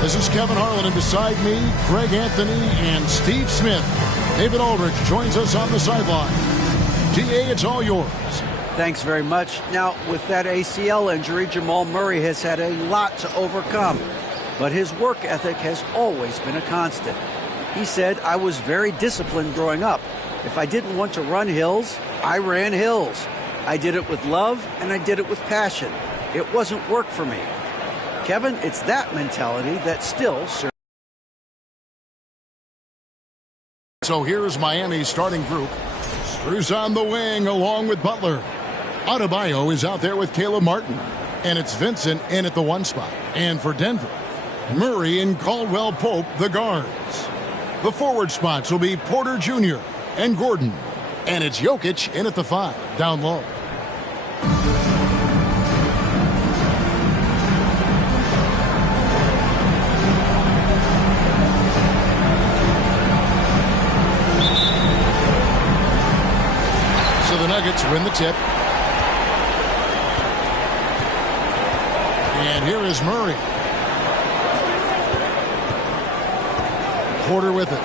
This is Kevin Harlan, and beside me, Greg Anthony and Steve Smith. David Aldrich joins us on the sideline. DA, it's all yours. Thanks very much. Now, with that ACL injury, Jamal Murray has had a lot to overcome, but his work ethic has always been a constant. He said, "I was very disciplined growing up. If I didn't want to run hills, I ran hills. I did it with love, and I did it with passion. It wasn't work for me." Kevin, it's that mentality that still serves. So here's Miami's starting group. Strus on the wing along with Butler. Adebayo is out there with Caleb Martin. And it's Vincent in at the 1 spot. And for Denver, Murray and Caldwell Pope, the guards. The forward spots will be Porter Jr. and Gordon. And it's Jokic in at the 5, down low. So the Nuggets win the tip. And here is Murray. Porter with it.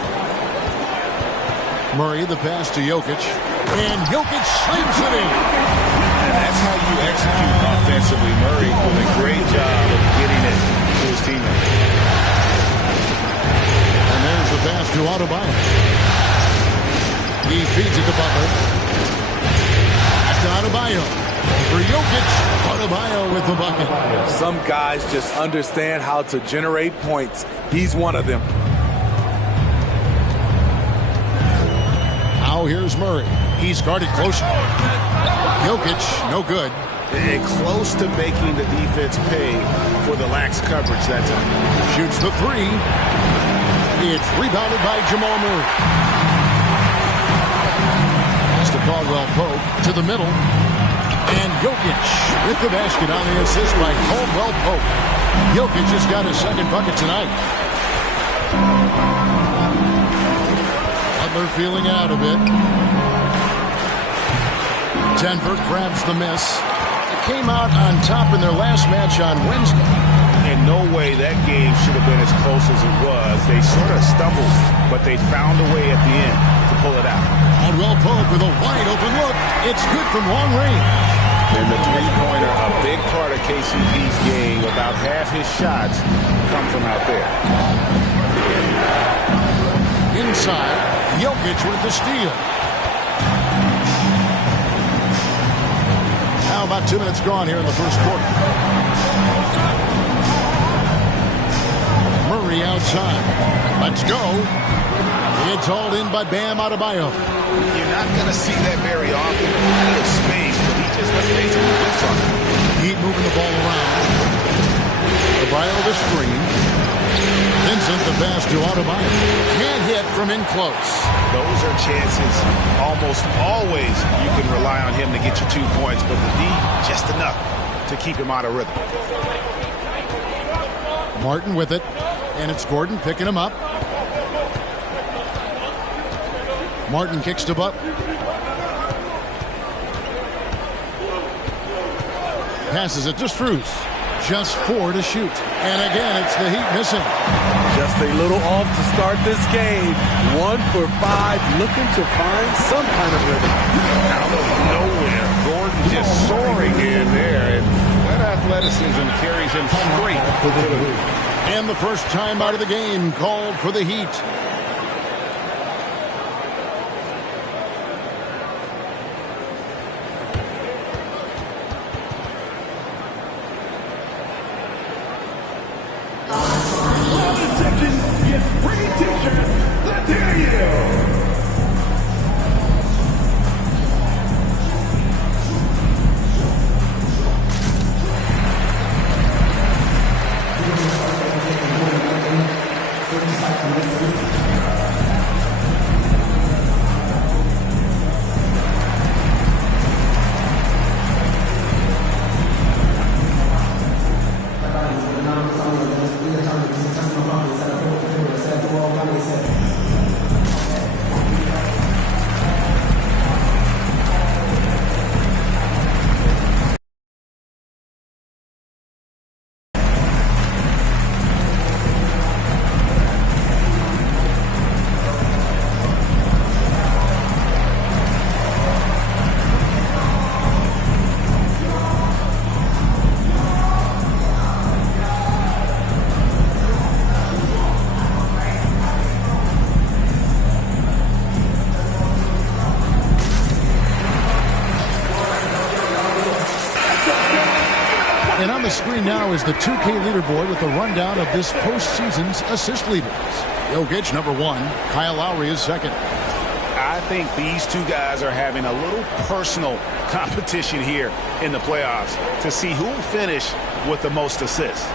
Murray, the pass to Jokic. And Jokic slings it in. And that's how you execute offensively. Murray doing a great job of getting it to his teammate. And there's the pass to Adebayo. He feeds it to Butler. Back to Adebayo. For Jokic, Adebayo with the bucket. Some guys just understand how to generate points. He's one of them. Now here's Murray. He's guarded closer. Jokic, no good. And close to making the defense pay for the lax coverage that time. Shoots the 3. It's rebounded by Jamal Murray. Pass to Caldwell Pope to the middle. And Jokic with the basket on the assist by Caldwell Pope. Jokic just got his second bucket tonight. Butler feeling out a bit. Denver grabs the miss. They came out on top in their last match on Wednesday. In no way that game should have been as close as it was. They sort of stumbled, but they found a way at the end to pull it out. Caldwell Pope with a wide open look. It's good from long range. And the three-pointer, a big part of KCP's game. About half his shots come from out there. Inside, Jokic with the steal. Now about 2 minutes gone here in the first quarter. Murray outside. Let's go. It's hauled in by Bam Adebayo. You're not going to see that very often. Out of space, but he just basically whips on it. Keep moving the ball around. Adebayo the screen. Vincent the pass to Adebayo. Can't hit from in close. Those are chances. Almost always you can rely on him to get you 2 points, but the D, just enough to keep him out of rhythm. Martin with it. And it's Gordon picking him up. Martin kicks to Butler. Passes it to Strus. Just 4 to shoot. And again, it's the Heat missing. Just a little off to start this game. 1 for 5, looking to find some kind of rhythm. Out of nowhere, Gordon just soaring in there. And that athleticism carries him straight to the hoop. And the first time out of the game called for the Heat. screen now is the 2K leaderboard with the rundown of this postseason's assist leaders. Jokic, number 1. Kyle Lowry is second. I think these two guys are having a little personal competition here in the playoffs to see who will finish with the most assists.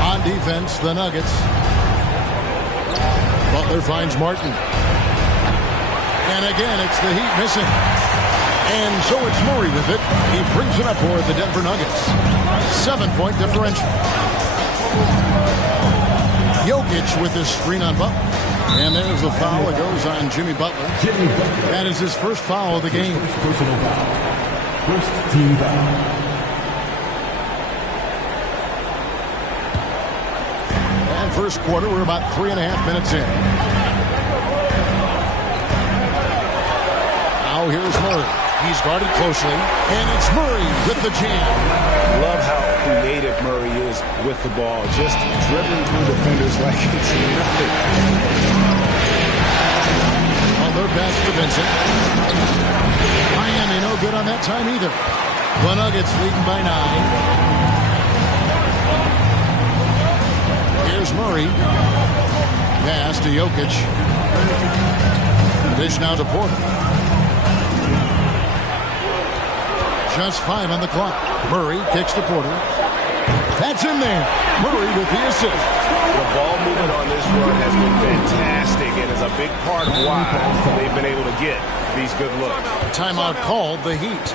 On defense, the Nuggets. Butler finds Martin. And again, it's the Heat missing. And so it's Murray with it. He brings it up for the Denver Nuggets. 7-point differential. Jokic with this screen on Butler. And there's the foul that goes on Jimmy Butler. That is his first foul of the game. First team foul. And first quarter, we're about 3.5 minutes in. Now here's Murray. He's guarded closely, and it's Murray with the jam. Love how creative Murray is with the ball, just dribbling through defenders like it's nothing. Butler pass to Vincent. Miami no good on that time either. The Nuggets leading by 9. Here's Murray. Pass to Jokic. Dish now to Porter. Just 5 on the clock. Murray kicks to Porter. That's in there. Murray with the assist. The ball movement on this run has been fantastic and is a big part of why they've been able to get these good looks. Timeout called, the Heat.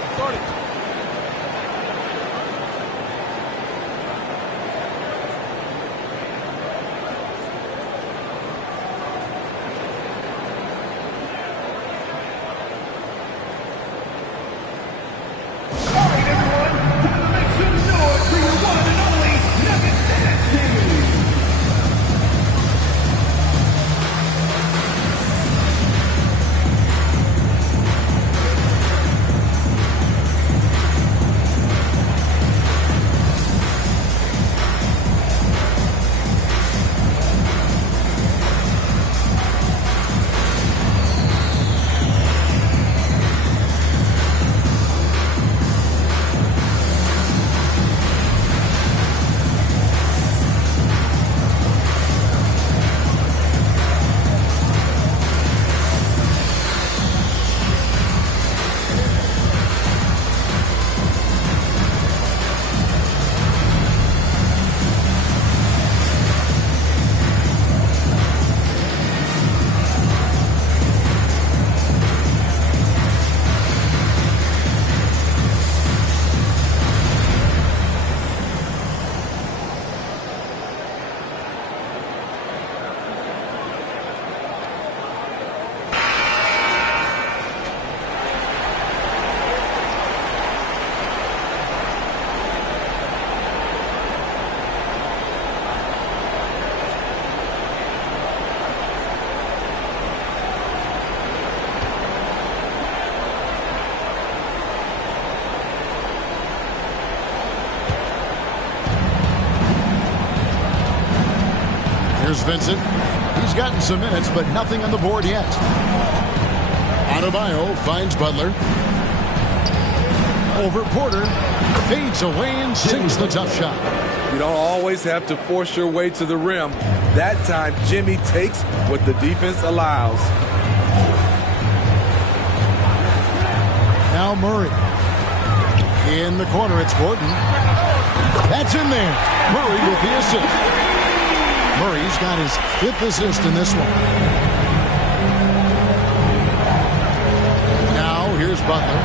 Vincent. He's gotten some minutes, but nothing on the board yet. Adebayo finds Butler. Over Porter. Fades away and sinks the tough shot. You don't always have to force your way to the rim. That time, Jimmy takes what the defense allows. Now Murray. In the corner, it's Gordon. That's in there. Murray with the assist. Murray's got his 5th assist in this one. Now here's Butler.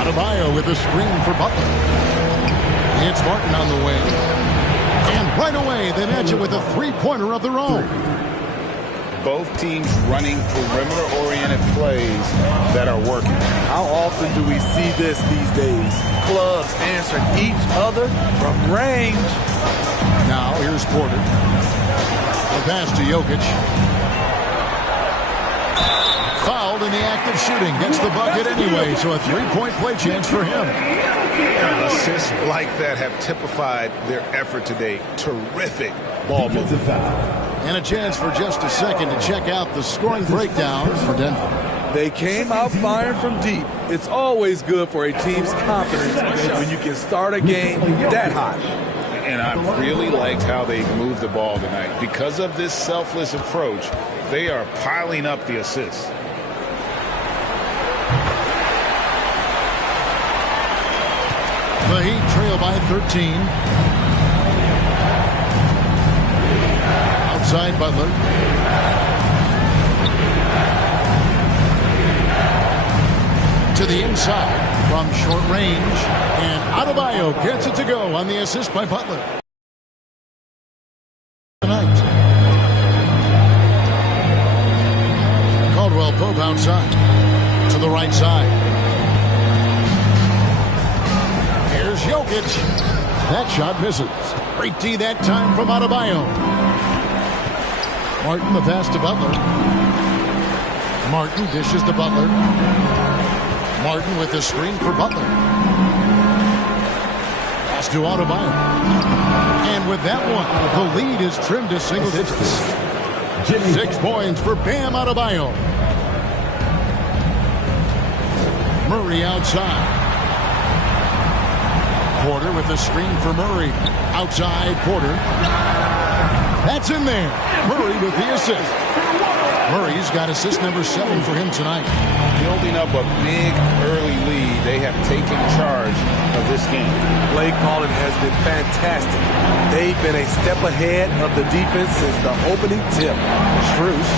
Adebayo with a screen for Butler. It's Martin on the way. And right away they match it with a 3-pointer of their own. Both teams running perimeter-oriented plays that are working. How often do we see this these days? Clubs answering each other from range. Now here's Porter. The pass to Jokic. Fouled in the act of shooting. Gets the bucket anyway, so a 3-point play chance for him. Assists like that have typified their effort today. Terrific ball movement. And a chance for just a second to check out the scoring breakdown for Denver. They came out firing from deep. It's always good for a team's confidence when you can start a game that hot. And I really liked how they moved the ball tonight. Because of this selfless approach, they are piling up the assists. The Heat trail by 13. Outside Butler. To the inside from short range. And Adebayo gets it to go on the assist by Butler. Tonight. Caldwell Pope outside. To the right side. Here's Jokic. That shot misses. Great D that time from Adebayo. Martin the pass to Butler. Martin dishes to Butler. Martin with the screen for Butler. Pass to Adebayo. And with that one, the lead is trimmed to single digits. 6 points for Bam Adebayo. Murray outside. Porter with the screen for Murray. Outside Porter. That's in there. Murray with the assist. Murray's got assist number 7 for him tonight. Building up a big early lead, they have taken charge of this game. Play calling has been fantastic. They've been a step ahead of the defense since the opening tip. Strus.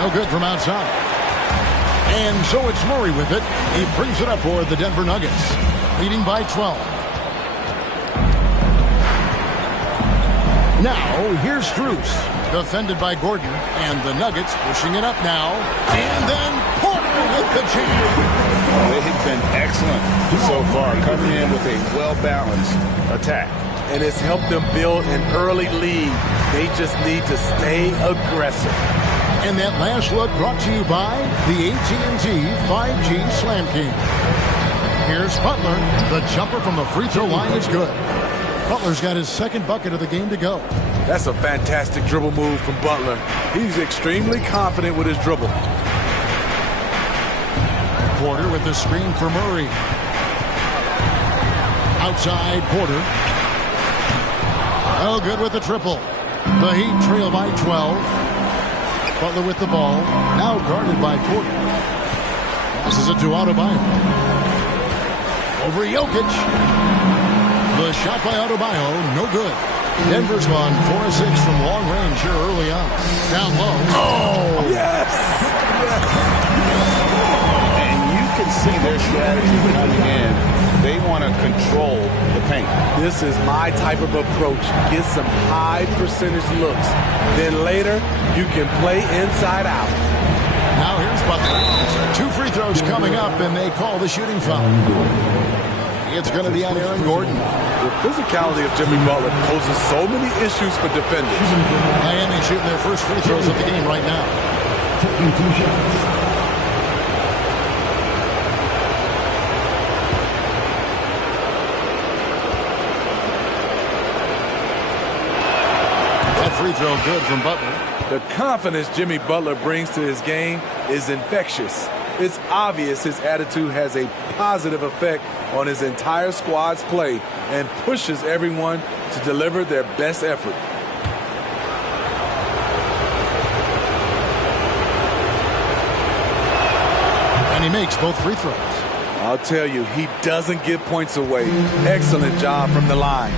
No good from outside. And so it's Murray with it. He brings it up for the Denver Nuggets, leading by 12. Now, here's Strus, defended by Gordon, and the Nuggets pushing it up now. And then Porter with the jam. They've been excellent so far, coming in with a well-balanced attack. And it's helped them build an early lead. They just need to stay aggressive. And that last look brought to you by the AT&T 5G Slam King. Here's Butler. The jumper from the free throw line is good. Butler's got his second bucket of the game to go. That's a fantastic dribble move from Butler. He's extremely confident with his dribble. Porter with the screen for Murray. Outside Porter. Oh, good with the triple. The Heat trail by 12. Butler with the ball. Now guarded by Porter. This is a to Adebayo. Over Jokic. The shot by Adebayo, no good. Denver's gone 4-6 from long range here early on. Down low. Oh! Yes! And you can see their strategy coming in. They want to control the paint. This is my type of approach. Get some high percentage looks. Then later, you can play inside out. Now here's Butler. 2 free throws coming up, and they call the shooting foul. It's going to be on Aaron Gordon. The physicality of Jimmy Butler poses so many issues for defenders. Miami shooting their first free throws of the game right now. Taking 2 shots. That free throw good from Butler. The confidence Jimmy Butler brings to his game is infectious. It's obvious his attitude has a positive effect on his entire squad's play and pushes everyone to deliver their best effort. And he makes both free throws. I'll tell you, he doesn't give points away. Excellent job from the line.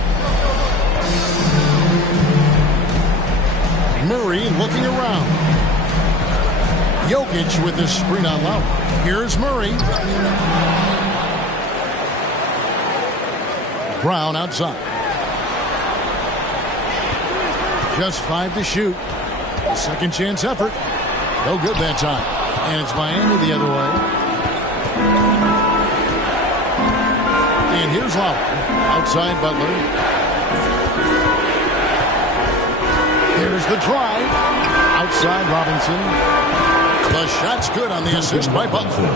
Murray looking around. Jokic with the screen on Lowry. Here's Murray. Brown outside. Just 5 to shoot. Second chance effort. No good that time. And it's Miami the other way. And here's Lowry. Outside Butler. Here's the drive. Outside Robinson. The shot's good on the assist by Butler.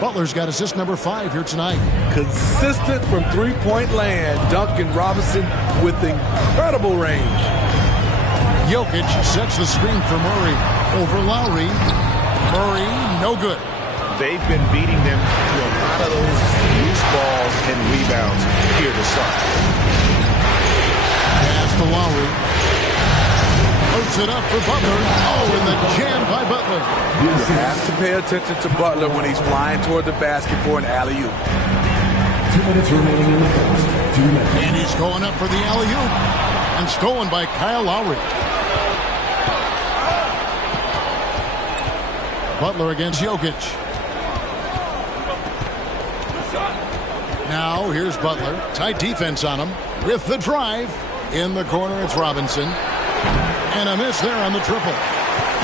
Butler's got assist number 5 here tonight. Consistent from three-point land, Duncan Robinson with incredible range. Jokic sets the screen for Murray. Over Lowry. Murray, no good. They've been beating them to a lot of those loose balls and rebounds here to start. Pass to Lowry. Puts it up for Butler. Oh, and the jam by Butler. You have to pay attention to Butler when he's flying toward the basket for an alley-oop. 2 minutes remaining in the first. 2 minutes. And he's going up for the alley-oop. And stolen by Kyle Lowry. Butler against Jokic. Now here's Butler. Tight defense on him. With the drive. In the corner, it's Robinson. And a miss there on the triple.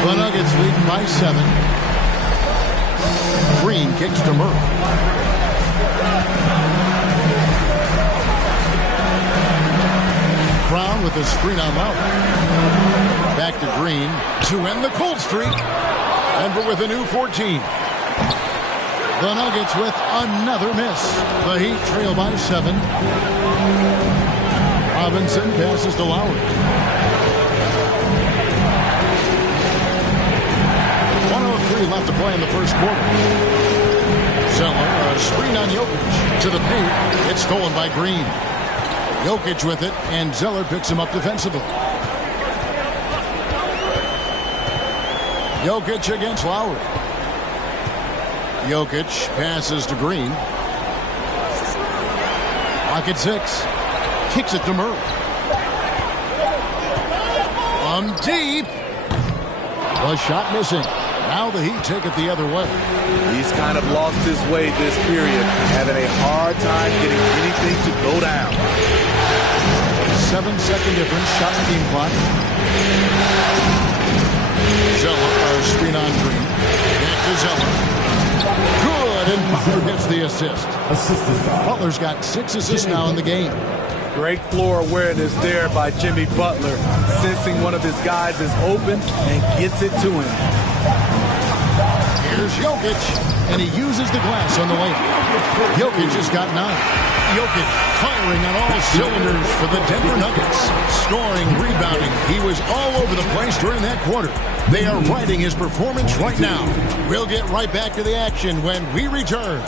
The Nuggets lead by 7. Green kicks to Murray. Brown with the screen on Lowry. Back to Green to end the cold streak. Denver with a new 14. The Nuggets with another miss. The Heat trail by 7. Robinson passes to Lowry. 1:03 left to play in the first quarter. Zeller, a screen on Jokic. To the paint. It's stolen by Green. Jokic with it, and Zeller picks him up defensively. Jokic against Lowry. Jokic passes to Green. Clock at 6. Kicks it to Murray. From deep. The shot missing. Now the Heat take it the other way. He's kind of lost his way this period, having a hard time getting anything to go down. 7-second difference. Shot team clock. Zeller, screen on Green. Back to Zeller. Good, and Butler gets the assist. Butler's got 6 assists now in the game. Great floor awareness there by Jimmy Butler, sensing one of his guys is open and gets it to him. Here's Jokic, and he uses the glass on the layup. Jokic has got 9. Jokic firing on all cylinders for the Denver Nuggets. Scoring, rebounding. He was all over the place during that quarter. They are riding his performance right now. We'll get right back to the action when we return.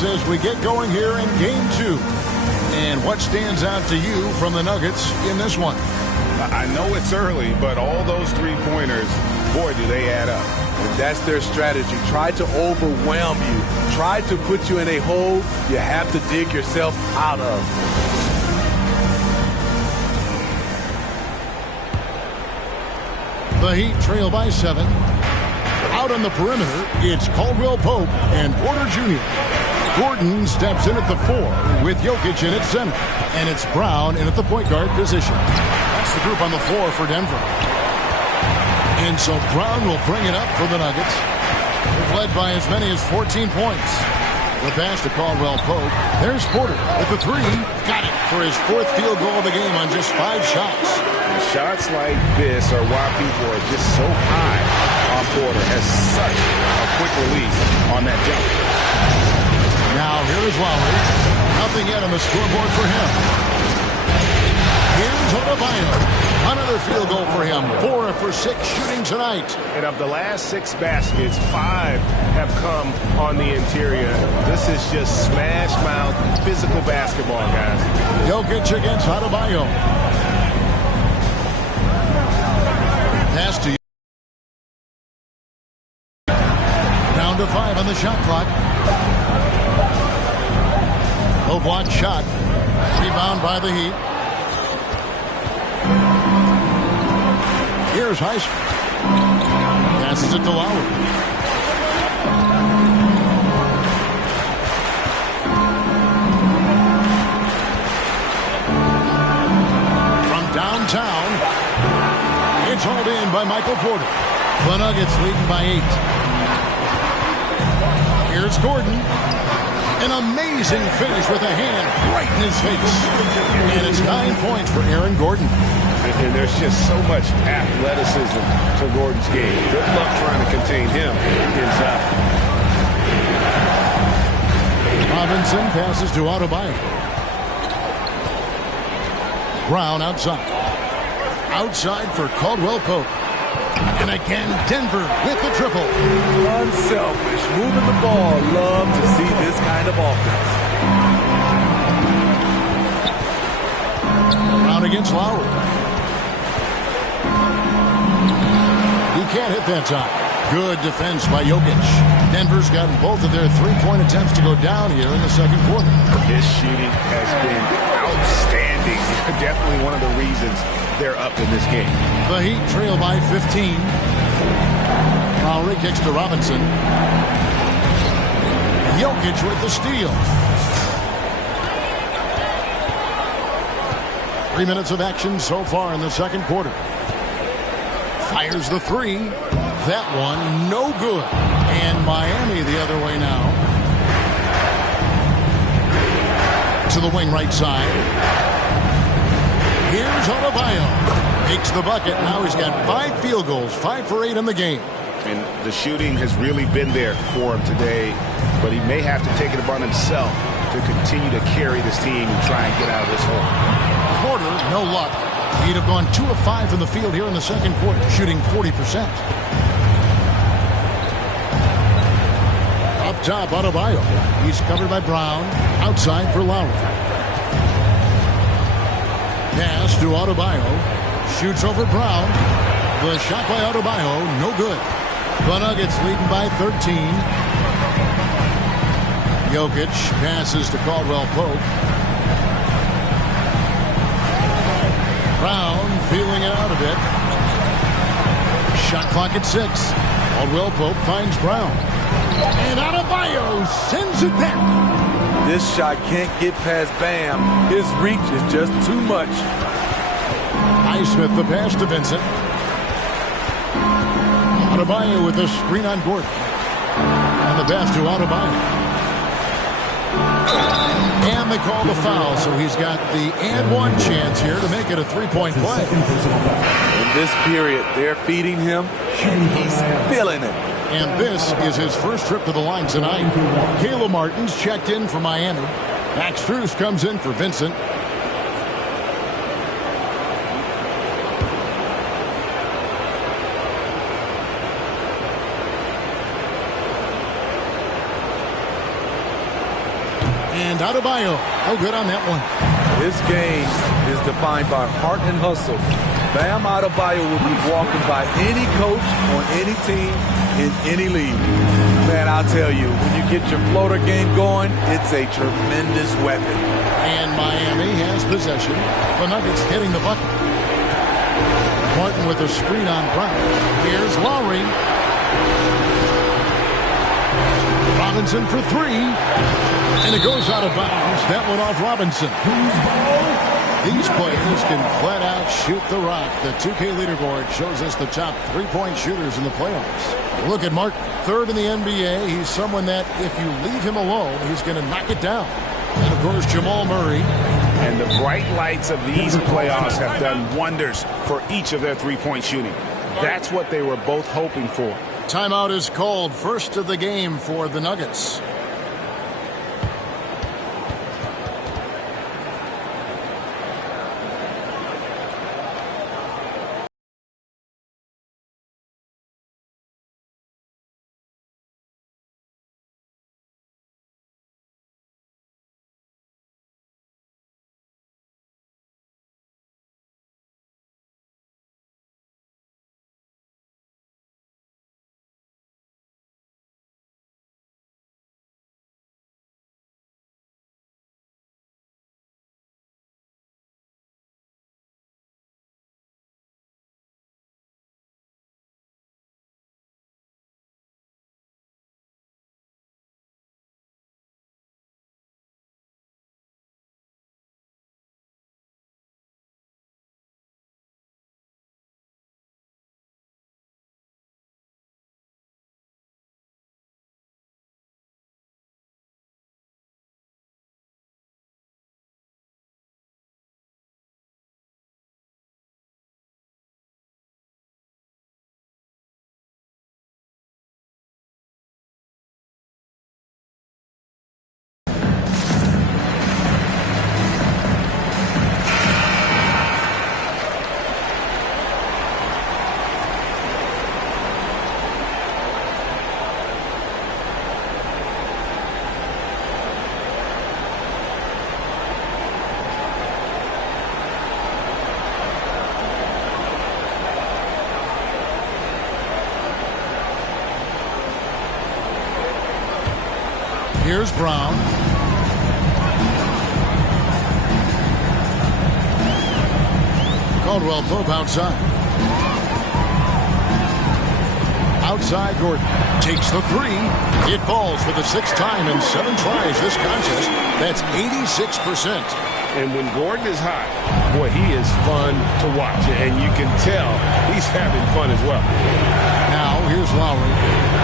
As we get going here in Game 2. And what stands out to you from the Nuggets in this one? I know it's early, but all those three-pointers, boy, do they add up. And that's their strategy. Try to overwhelm you. Try to put you in a hole you have to dig yourself out of. The Heat trail by 7. Out on the perimeter, it's Caldwell Pope and Porter Jr. Gordon steps in at the 4 with Jokic in at center. And it's Brown in at the point guard position. That's the group on the floor for Denver. And so Brown will bring it up for the Nuggets. They've led by as many as 14 points. The pass to Caldwell Pope. There's Porter with the 3. Got it for his 4th field goal of the game on just 5 shots. And shots like this are why people are just so high on Porter. Has such a quick release on that jump. Now here is Lowry. Nothing yet on the scoreboard for him. Here's Adebayo. Another field goal for him. 4 for 6 shooting tonight. And of the last 6 baskets, 5 have come on the interior. This is just smash mouth physical basketball, guys. Jokic against Adebayo. Pass to down to 5 on the shot clock. Low block shot. Rebound by the Heat. Here's Heisler. Passes it to Lowry. From downtown, it's hauled in by Michael Porter. The Nuggets leading by 8. Here's Gordon. An amazing finish with a hand right in his face. And it's 9 points for Aaron Gordon. And there's just so much athleticism to Gordon's game. Good luck trying to contain him inside. Robinson passes to Adebayo. Brown outside. Outside for Caldwell Pope. And again, Denver with the triple. Unselfish, moving the ball. Love to see this kind of offense. Brown against Lowry. He can't hit that time. Good defense by Jokic. Denver's gotten both of their three-point attempts to go down here in the second quarter. His shooting has been outstanding. Definitely one of the reasons they're up in this game. The Heat trail by 15. Lowry kicks to Robinson. Jokic with the steal. 3 minutes of action so far in the second quarter. Fires the three. That one no good. And Miami the other way now. To the wing right side. Here's Adebayo. Makes the bucket. Now he's got 5 field goals. 5 for 8 in the game. And the shooting has really been there for him today. But he may have to take it upon himself to continue to carry this team and try and get out of this hole. Porter, no luck. He'd have gone 2 of 5 from the field here in the second quarter, shooting 40%. Up top, Adebayo. He's covered by Brown. Outside for Lowry. Pass to Adebayo. Shoots over Brown. The shot by Adebayo, no good. The Nuggets leading by 13. Jokic passes to Caldwell Pope. Brown feeling it out a bit. Shot clock at 6. Caldwell Pope finds Brown. And Adebayo sends it back. This shot can't get past Bam. His reach is just too much. Highsmith the pass to Vincent. Adebayo with the screen on Gordon. And the pass to Adebayo. And they call the foul, so he's got the and one chance here to make it a three-point play. In this period, they're feeding him. He's feeling it. And this is his first trip to the line tonight. Caleb Martin's checked in for Miami. Max Strus comes in for Vincent. And Adebayo, no good on that one. This game is defined by heart and hustle. Bam Adebayo will be walking by any coach on any team in any league. Man, I'll tell you, when you get your floater game going, it's a tremendous weapon. And Miami has possession. The Nuggets hitting the bucket. Martin with a screen on Brown. Here's Lowry. Robinson for 3. And it goes out of bounds. That one off Robinson. These players can flat out shoot the rock. The 2K leaderboard shows us the top three-point shooters in the playoffs. Look at Martin, third in the NBA. He's someone that if you leave him alone, he's going to knock it down. And, of course, Jamal Murray. And the bright lights of these playoffs have done wonders for each of their three-point shooting. That's what they were both hoping for. Timeout is called. First of the game for the Nuggets. Here's Brown. Caldwell Pope outside. Outside, Gordon takes the three. It falls for the 6th time in 7 tries this contest. That's 86%. And when Gordon is hot, boy, he is fun to watch. And you can tell he's having fun as well. Now, here's Lowry.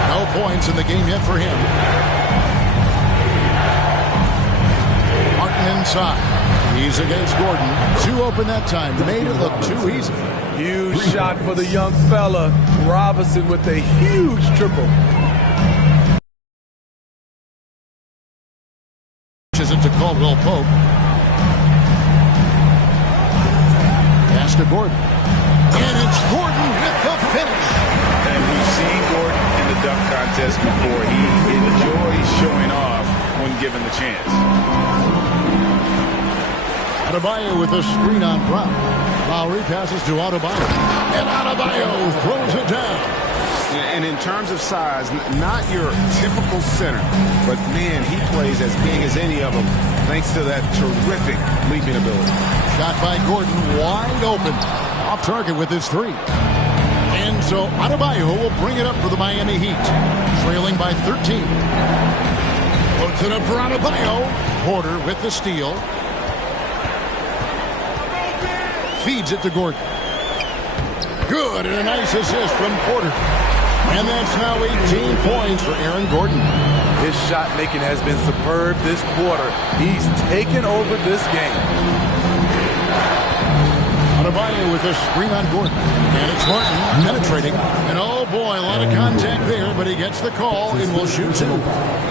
No points in the game yet for him. Martin inside. He's against Gordon. 2 open that time. Made it look too easy. Huge shot for the young fella. Robinson with a huge triple. Pushes it to Caldwell Pope. Pass to Gordon. And it's Gordon with the finish. And we've seen Gordon in the dunk contest before. He enjoys showing off when given the chance. Adebayo with a screen on Brown. Lowry passes to Adebayo. And Adebayo throws it down. And in terms of size, not your typical center, but man, he plays as big as any of them thanks to that terrific leaping ability. Shot by Gordon, wide open. Off target with his 3. And so Adebayo will bring it up for the Miami Heat. Trailing by 13. Puts it up for Adebayo. Porter with the steal. Feeds it to Gordon. Good, and a nice assist from Porter. And that's now 18 points for Aaron Gordon. His shot making has been superb this quarter. He's taken over this game. Adebayo with a screen on Gordon. And it's Martin penetrating. And oh boy, a lot of contact there, but he gets the call and will shoot 2.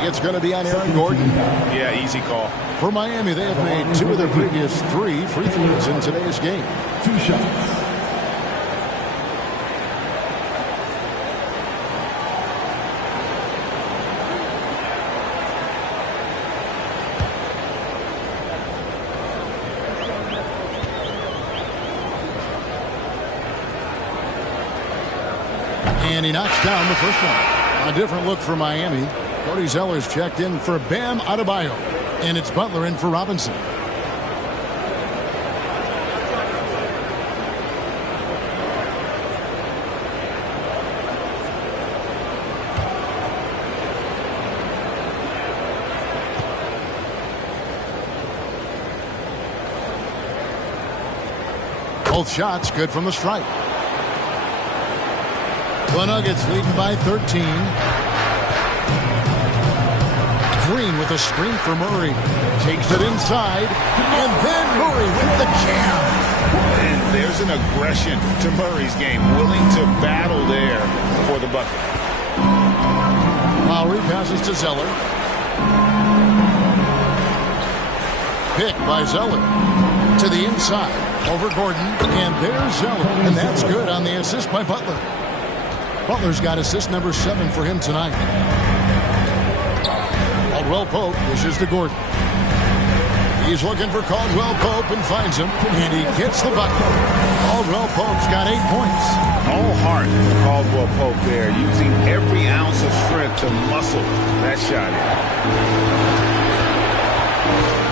It's going to be on Aaron Gordon. Yeah, easy call. For Miami, they have made 2 of their previous 3 free throws in today's game. 2 shots. And he knocks down the first one. A different look for Miami. Cody Zeller's checked in for Bam Adebayo. And it's Butler in for Robinson. Both shots good from the stripe. The Nuggets leading by 13. Green with a screen for Murray. Takes it inside. And then Murray with the jam. And there's an aggression to Murray's game. Willing to battle there for the bucket. Lowry passes to Zeller. Pick by Zeller. To the inside. Over Gordon. And there's Zeller. And that's good on the assist by Butler. Butler's got assist number 7 for him tonight. Caldwell Pope dishes to Gordon. He's looking for Caldwell Pope and finds him. And he gets the bucket. Caldwell Pope's got 8 points. All heart for Caldwell Pope there, using every ounce of strength to muscle that shot in.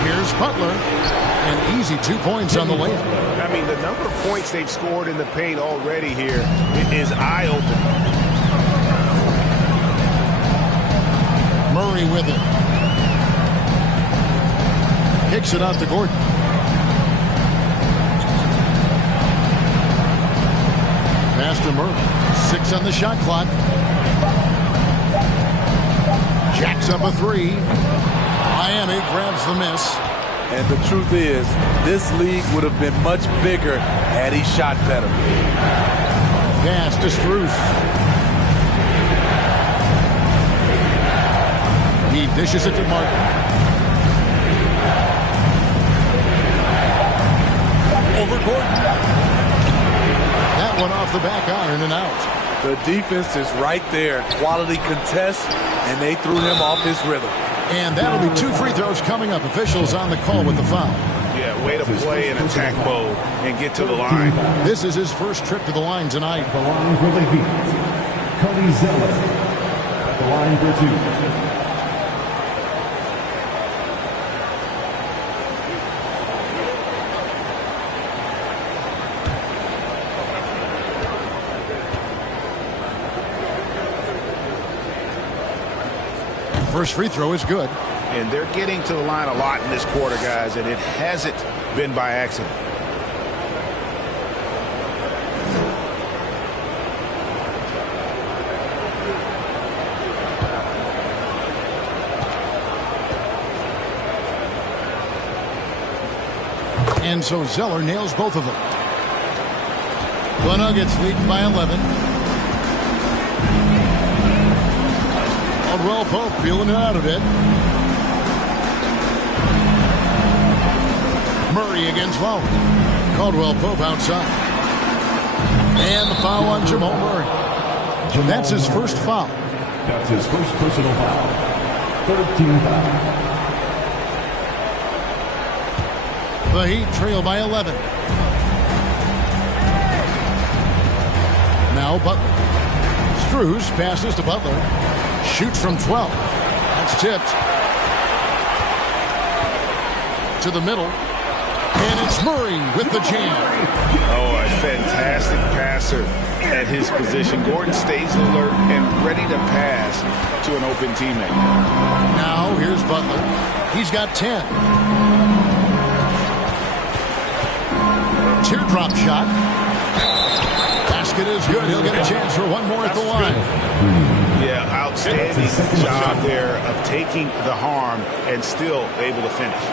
Here's Butler. An easy 2 points on the layup. I mean, the number of points they've scored in the paint already here is eye-opening. Murray with it. Kicks it out to Gordon. Pass to Murray. 6 on the shot clock. Jacks up a 3. Miami grabs the miss. And the truth is, this league would have been much bigger had he shot better. Pass to Strus. He dishes it to Martin. Over Gordon. That one off the back iron and out. The defense is right there. Quality contest, and they threw him off his rhythm. And that'll be 2 free throws coming up. Officials on the call with the foul. Yeah, way to play in attack mode and get to the line. This is his first trip to the line tonight. The line for the Heat. Cody Zeller. At the line for 2. First free throw is good. And they're getting to the line a lot in this quarter, guys, and it hasn't been by accident. And so Zeller nails both of them. The Nuggets leading by 11. Caldwell Pope feeling it out a bit. Murray against Lowry. Caldwell Pope outside. And the foul on Jamal Murray. That's his first foul. That's his first personal foul. 13 foul. The Heat trail by 11. Now Butler. Strus passes to Butler. Shoots from 12. That's tipped. To the middle. And it's Murray with the jam. Oh, a fantastic passer at his position. Gordon stays alert and ready to pass to an open teammate. Now here's Butler. He's got 10. Teardrop shot. Basket is good. He'll get a chance for one more at the line. Yeah, outstanding job there of taking the harm and still able to finish.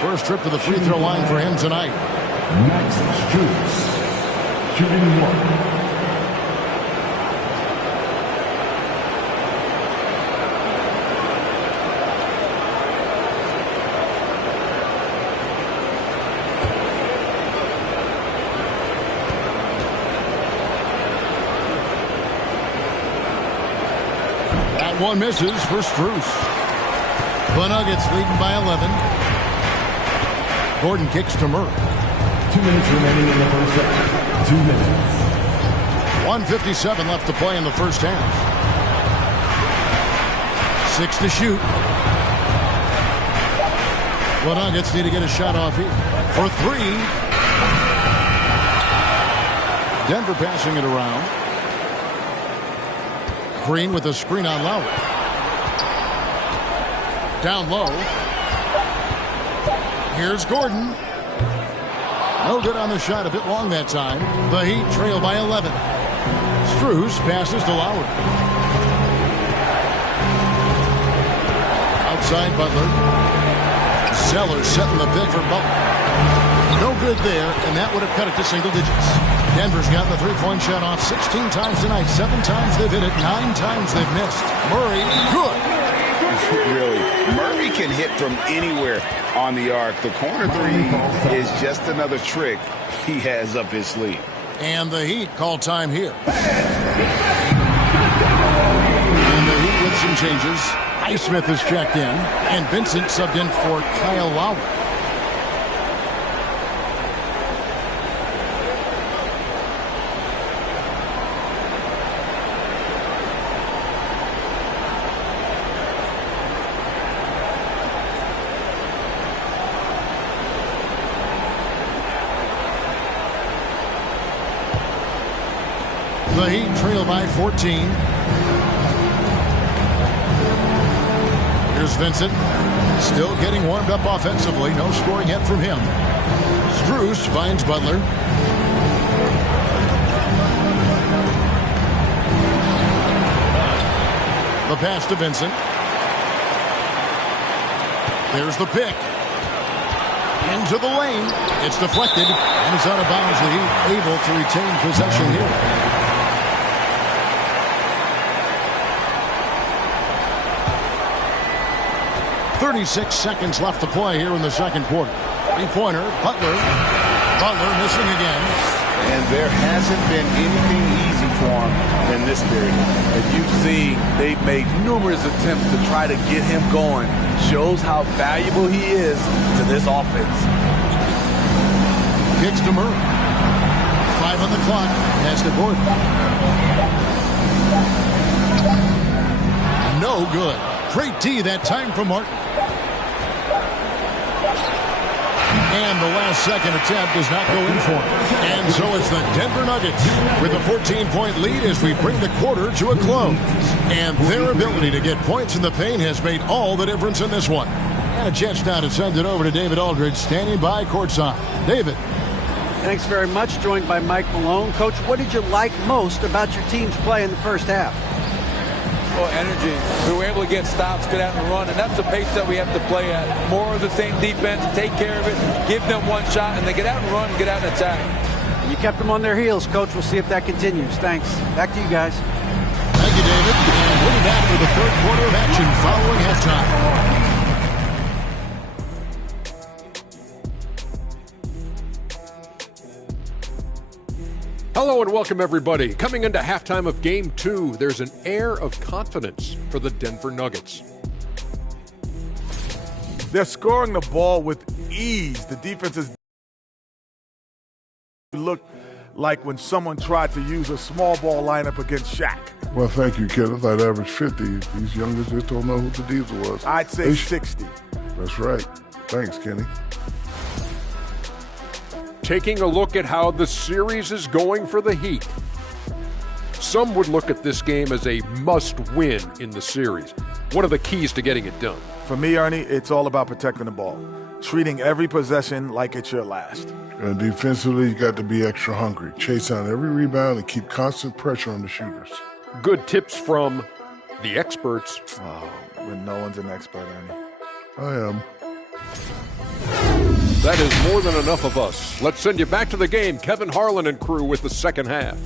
First trip to the free throw line for him tonight. Max Strus, shooting 1. One misses for Strus. The Nuggets leading by 11. Gordon kicks to Murray. 2 minutes remaining in the first half. 2 minutes. 1:57 left to play in the first half. 6 to shoot. The Nuggets need to get a shot off here. For 3. Denver passing it around. Green with a screen on Lowry. Down low. Here's Gordon. No good on the shot. A bit long that time. The Heat trail by 11. Strus passes to Lowry. Outside Butler. Zeller setting the pick for Butler. No good there, and that would have cut it to single digits. Denver's gotten the three-point shot off 16 times tonight. 7 times they've hit it. 9 times they've missed. Murray, good. Really, Murray can hit from anywhere on the arc. The corner three is just another trick he has up his sleeve. And the Heat call time here. And the Heat with some changes. Highsmith is checked in, and Vincent subbed in for Kyle Lowry. The Heat trail by 14. Here's Vincent. Still getting warmed up offensively. No scoring yet from him. Strus finds Butler. The pass to Vincent. There's the pick. Into the lane. It's deflected and it's out of bounds. The Heat able to retain possession here. 36 seconds left to play here in the second quarter. Three-pointer, Butler. Butler missing again. And there hasn't been anything easy for him in this period. And you've seen they've made numerous attempts to try to get him going. Shows how valuable he is to this offense. Kicks to Murray. 5 on the clock. Pass to Gordon. No good. Great D that time from Martin. And the last-second attempt does not go in for him. And so it's the Denver Nuggets with a 14-point lead as we bring the quarter to a close. And their ability to get points in the paint has made all the difference in this one. And a chance now to send it over to David Aldridge, standing by courtside. David. Thanks very much. Joined by Mike Malone. Coach, what did you like most about your team's play in the first half? Well, energy. We were able to get stops, get out and run, and that's the pace that we have to play at. More of the same defense, take care of it, give them one shot, and they get out and run and get out and attack. You kept them on their heels, Coach. We'll see if that continues. Thanks. Back to you guys. Thank you, David. And we'll be back for the third quarter of action following halftime. Hello and welcome, everybody. Coming into halftime of Game 2, there's an air of confidence for the Denver Nuggets. They're scoring the ball with ease. The defense is looked like when someone tried to use a small ball lineup against Shaq. Well, thank you, Kenneth. I'd average 50. These youngers just don't know who the Diesel was. I'd say 60. That's right. Thanks, Kenny. Taking a look at how the series is going for the Heat. Some would look at this game as a must-win in the series. What are the keys to getting it done? For me, Ernie, it's all about protecting the ball. Treating every possession like it's your last. And defensively, you got to be extra hungry. Chase down every rebound and keep constant pressure on the shooters. Good tips from the experts. Oh, when no one's an expert, Ernie. I am. That is more than enough of us. Let's send you back to the game. Kevin Harlan and crew with the second half.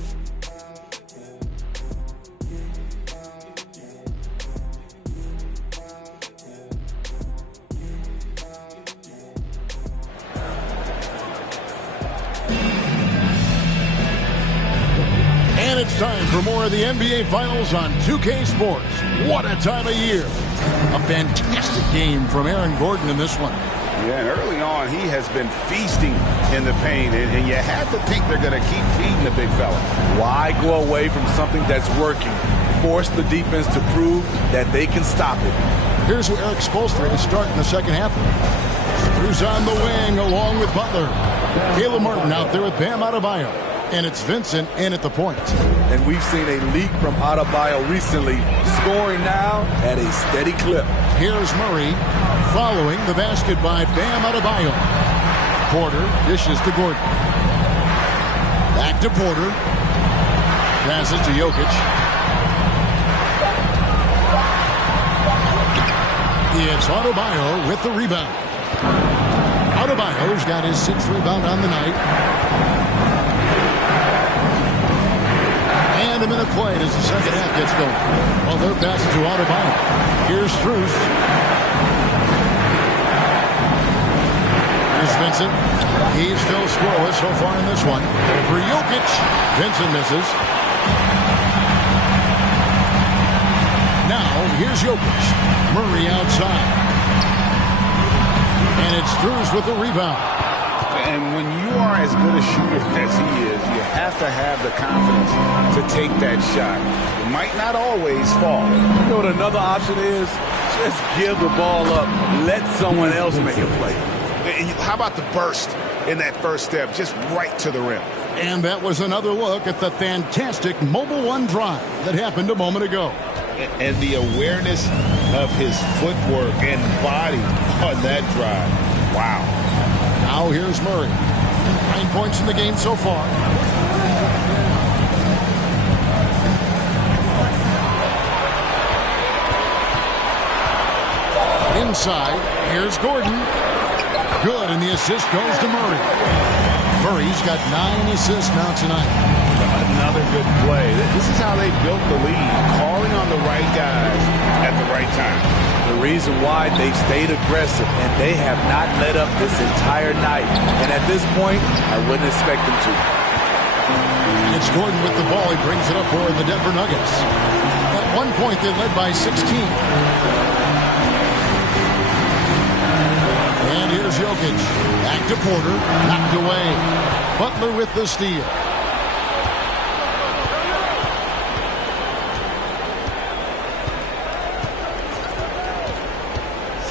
And it's time for more of the NBA Finals on 2K Sports. What a time of year. A fantastic game from Aaron Gordon in this one. Yeah, and early on, he has been feasting in the paint, and you have to think they're going to keep feeding the big fella. Why go away from something that's working? Force the defense to prove that they can stop it. Here's who Eric Spoelstra is starting the second half. Who's on the wing along with Butler. Caleb Martin out there with Bam Adebayo. And it's Vincent in at the point. And we've seen a leak from Adebayo recently, scoring now at a steady clip. Here's Murray following the basket by Bam Adebayo. Porter dishes to Gordon. Back to Porter. Passes to Jokic. It's Adebayo with the rebound. Adebayo's got his 6th rebound on the night. And a minute played as the second half gets going. Well, they're passing to Adebayo. Here's Strus. Here's Vincent. He's still scoreless so far in this one. For Jokic. Vincent misses. Now, here's Jokic. Murray outside. And it's Strus with the rebound. And when you are as good a shooter as he is, you have to have the confidence to take that shot. It might not always fall. You know what another option is? Just give the ball up. Let someone else make a play. And how about the burst in that first step, just right to the rim? And that was another look at the fantastic Mobile One drive that happened a moment ago. And the awareness of his footwork and body on that drive. Wow. Now here's Murray. 9 points in the game so far. Inside, here's Gordon. Good, and the assist goes to Murray. Murray's got 9 assists now tonight. Another good play. This is how they built the lead, calling on the right guys at the right time. The reason why they've stayed aggressive, and they have not let up this entire night. And at this point, I wouldn't expect them to. And it's Gordon with the ball. He brings it up for the Denver Nuggets. At one point, they led by 16. And here's Jokic. Back to Porter. Knocked away. Butler with the steal.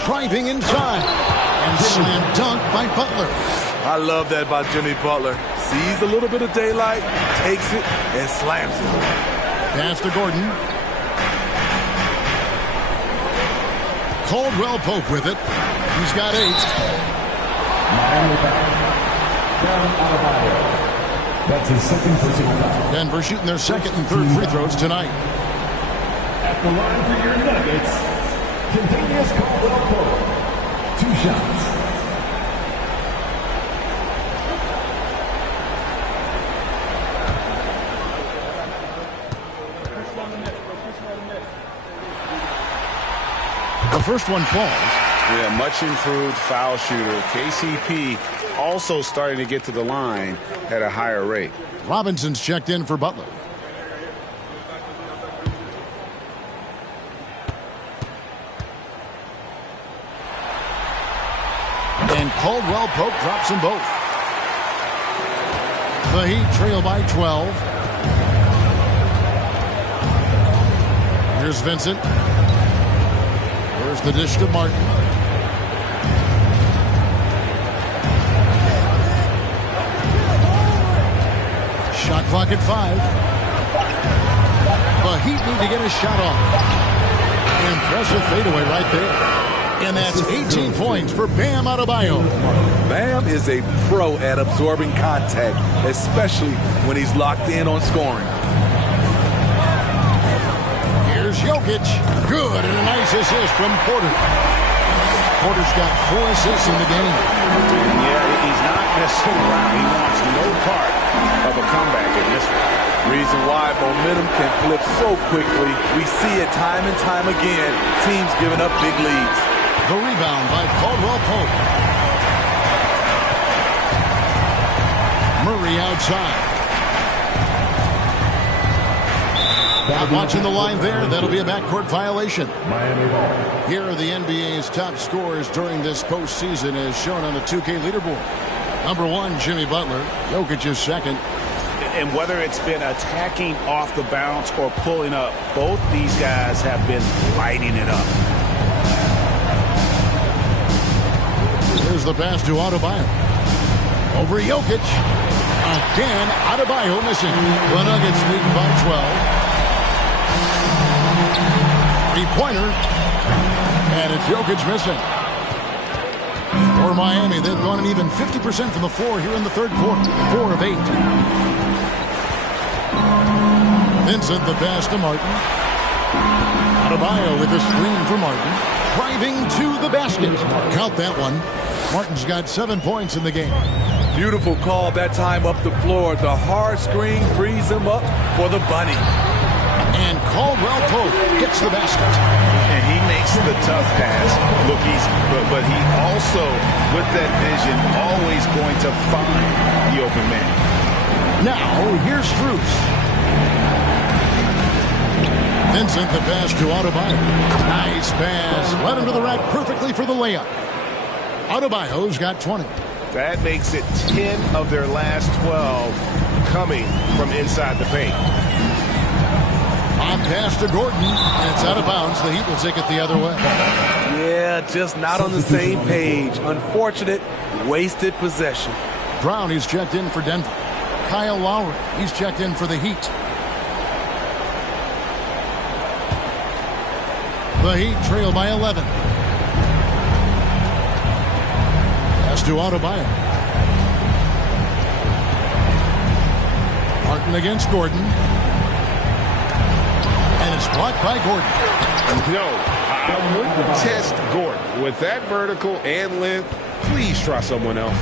Driving inside. And slam dunk by Butler. I love that by Jimmy Butler. Sees a little bit of daylight, takes it, and slams it. Pass to Gordon. Caldwell Pope with it. He's got 8. Miami foul. Down Adebayo. That's his second personal foul. Denver shooting their second and third free throws tonight. At the line for your Nuggets, Kentavious Caldwell-Pope. 2 shots. The first one falls. Yeah, much improved foul shooter. KCP also starting to get to the line at a higher rate. Robinson's checked in for Butler. And Caldwell Pope drops them both. The Heat trail by 12. Here's Vincent. Here's the dish to Martin. Shot clock at 5. The Heat need to get a shot off. Impressive fadeaway right there. And that's 18 points for Bam Adebayo. Bam is a pro at absorbing contact, especially when he's locked in on scoring. Here's Jokic. Good, and a nice assist from Porter. Porter's got 4 assists in the game. Yeah, he's not messing around. He wants no part of a comeback in this one. Reason why momentum can flip so quickly. We see it time and time again. Teams giving up big leads. The rebound by Caldwell Pope. Murray outside. Not watching the line there. That'll be a backcourt violation. Miami ball. Here are the NBA's top scorers during this postseason as shown on the 2K leaderboard. Number 1, Jimmy Butler. Jokic is second. And whether it's been attacking off the bounce or pulling up, both these guys have been lighting it up. Here's the pass to Adebayo. Over Jokic. Again, Adebayo missing. The Nuggets lead by 12. Three-pointer. And it's Jokic missing. For Miami, they've gone an even 50% from the floor here in the third quarter. 4 of 8. Vincent, the pass to Martin. Adebayo with a screen for Martin. Driving to the basket. Count that one. Martin's got 7 points in the game. Beautiful call that time up the floor. The hard screen frees him up for the bunny. And Caldwell Pope gets the basket. And he makes the tough pass look easy. But he also, with that vision, always going to find the open man. Now, here's Strus. Vincent, the pass to Adebayo. Nice pass. Led him to the rack perfectly for the layup. Adebayo's got 20. That makes it 10 of their last 12 coming from inside the paint. On pass to Gordon, and it's out of bounds. The Heat will take it the other way. Yeah, just not on the same page. Unfortunate, wasted possession. Brown, he's checked in for Denver. Kyle Lowry, he's checked in for the Heat. The Heat trail by 11. Pass to Adebayo. Martin against Gordon. And it's blocked by Gordon. No, I wouldn't test Gordon. With that vertical and length, please try someone else.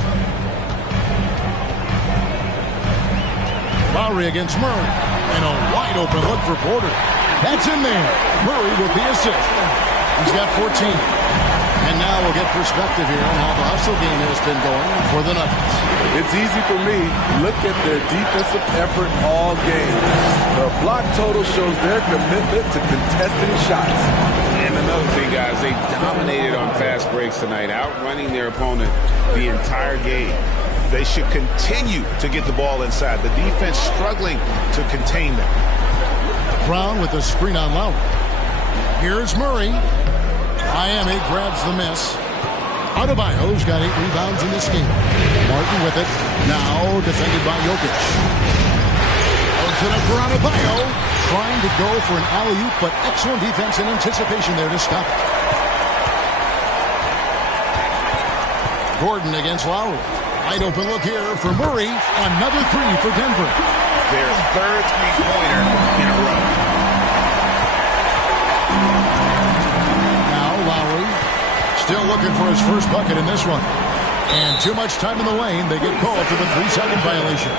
Lowry against Murray. And a wide open look for Porter. That's in there. Murray with the assist. He's got 14. And now we'll get perspective here on how the hustle game has been going for the Nuggets. It's easy for me. Look at their defensive effort all game. The block total shows their commitment to contesting shots. And another thing, guys, they dominated on fast breaks tonight, outrunning their opponent the entire game. They should continue to get the ball inside. The defense struggling to contain them. Brown with the screen on Lowry. Here's Murray. Miami grabs the miss. Adebayo's got 8 rebounds in this game. Martin with it. Now defended by Jokic. Opens it up for Adebayo. Trying to go for an alley-oop, but excellent defense and anticipation there to stop it. Gordon against Lowry. Wide open look here for Murray. Another 3 for Denver. Their third three-pointer in a row. Now Lowry still looking for his first bucket in this one. And too much time in the lane. They get called for the 3-second violation.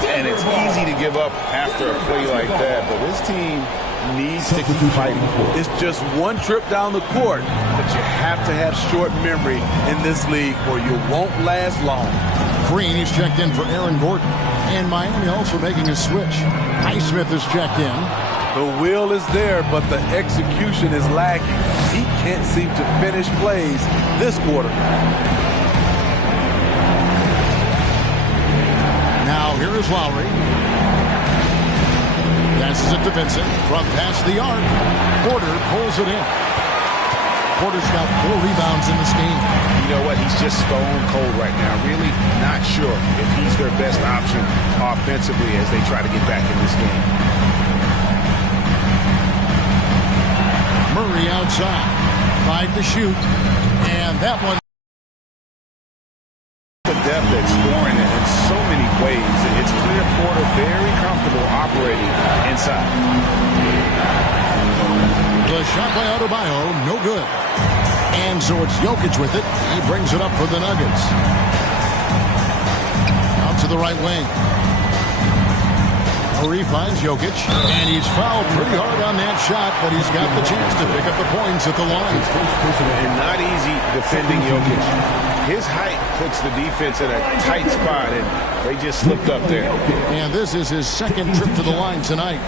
And it's easy to give up after a play like that, but this team needs to keep fighting. It's just one trip down the court, but you have to have short memory in this league or you won't last long. Green is checked in for Aaron Gordon. And Miami also making a switch. Highsmith is checked in. The will is there, but the execution is lacking. He can't seem to finish plays this quarter. Now here is Lowry. Passes it to Vincent from past the arc. Porter pulls it in. Porter's got 4 rebounds in this game. You know what? He's just stone cold right now. Really not sure if he's their best option offensively as they try to get back in this game. Murray outside. 5 to shoot. And that one. The depth at scoring it in so many ways. It's clear Porter very comfortable operating inside. The shot by Adebayo, no good. And so it's Jokic with it. He brings it up for the Nuggets. Out to the right wing. Murray finds Jokic, and he's fouled pretty hard on that shot, but he's got the chance to pick up the points at the line. And not easy defending Jokic. His height puts the defense in a tight spot, and they just slipped up there. And this is his second trip to the line tonight.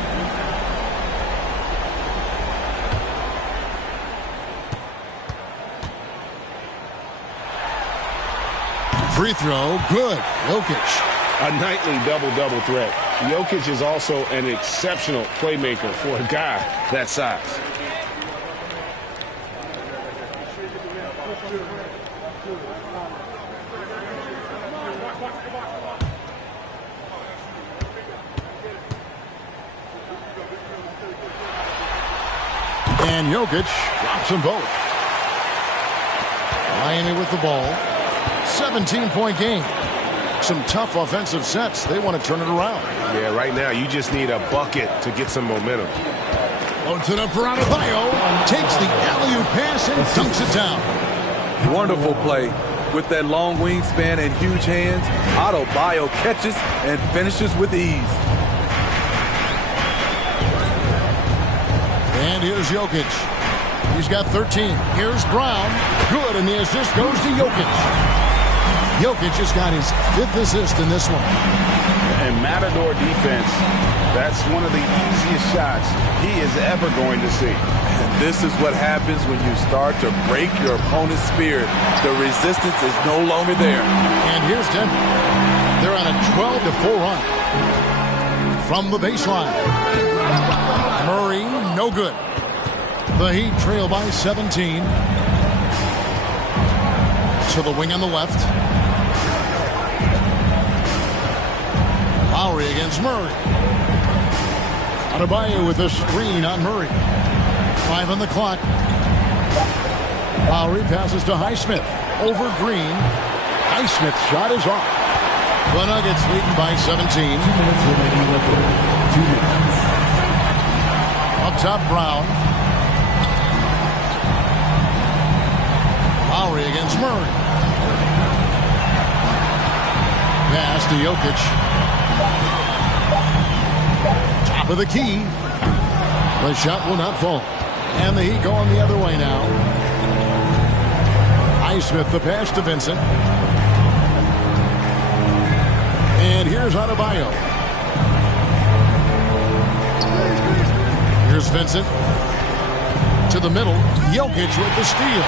Free throw, good. Jokic. A nightly double-double threat. Jokic is also an exceptional playmaker for a guy that size. And Jokic drops them both. Miami with the ball. 17-point game. Some tough offensive sets. They want to turn it around. Yeah, right now you just need a bucket to get some momentum. Loads it up for Adebayo. Takes the alley-oop pass and dunks it down. Wonderful play. With that long wingspan and huge hands, Adebayo catches and finishes with ease. And here's Jokic. He's got 13. Here's Brown. Good, and the assist goes to Jokic. Jokic just got his 5th assist in this one. And Matador defense, that's one of the easiest shots he is ever going to see. And this is what happens when you start to break your opponent's spirit. The resistance is no longer there. And here's Denver. They're on a 12-4 run. From the baseline. Murray, no good. The Heat trail by 17. To the wing on the left. Lowry against Murray. Adebayo with a screen on Murray. 5 on the clock. Lowry passes to Highsmith. Over Green. Highsmith's shot is off. The Nuggets leading by 17. 2 minutes remaining with 2 minutes. Up top, Brown. Lowry against Murray. Pass to Jokic. Top of the key. The shot will not fall. And the Heat going the other way now. Highsmith the pass to Vincent. And here's Adebayo. Here's Vincent. To the middle. Jokic with the steal.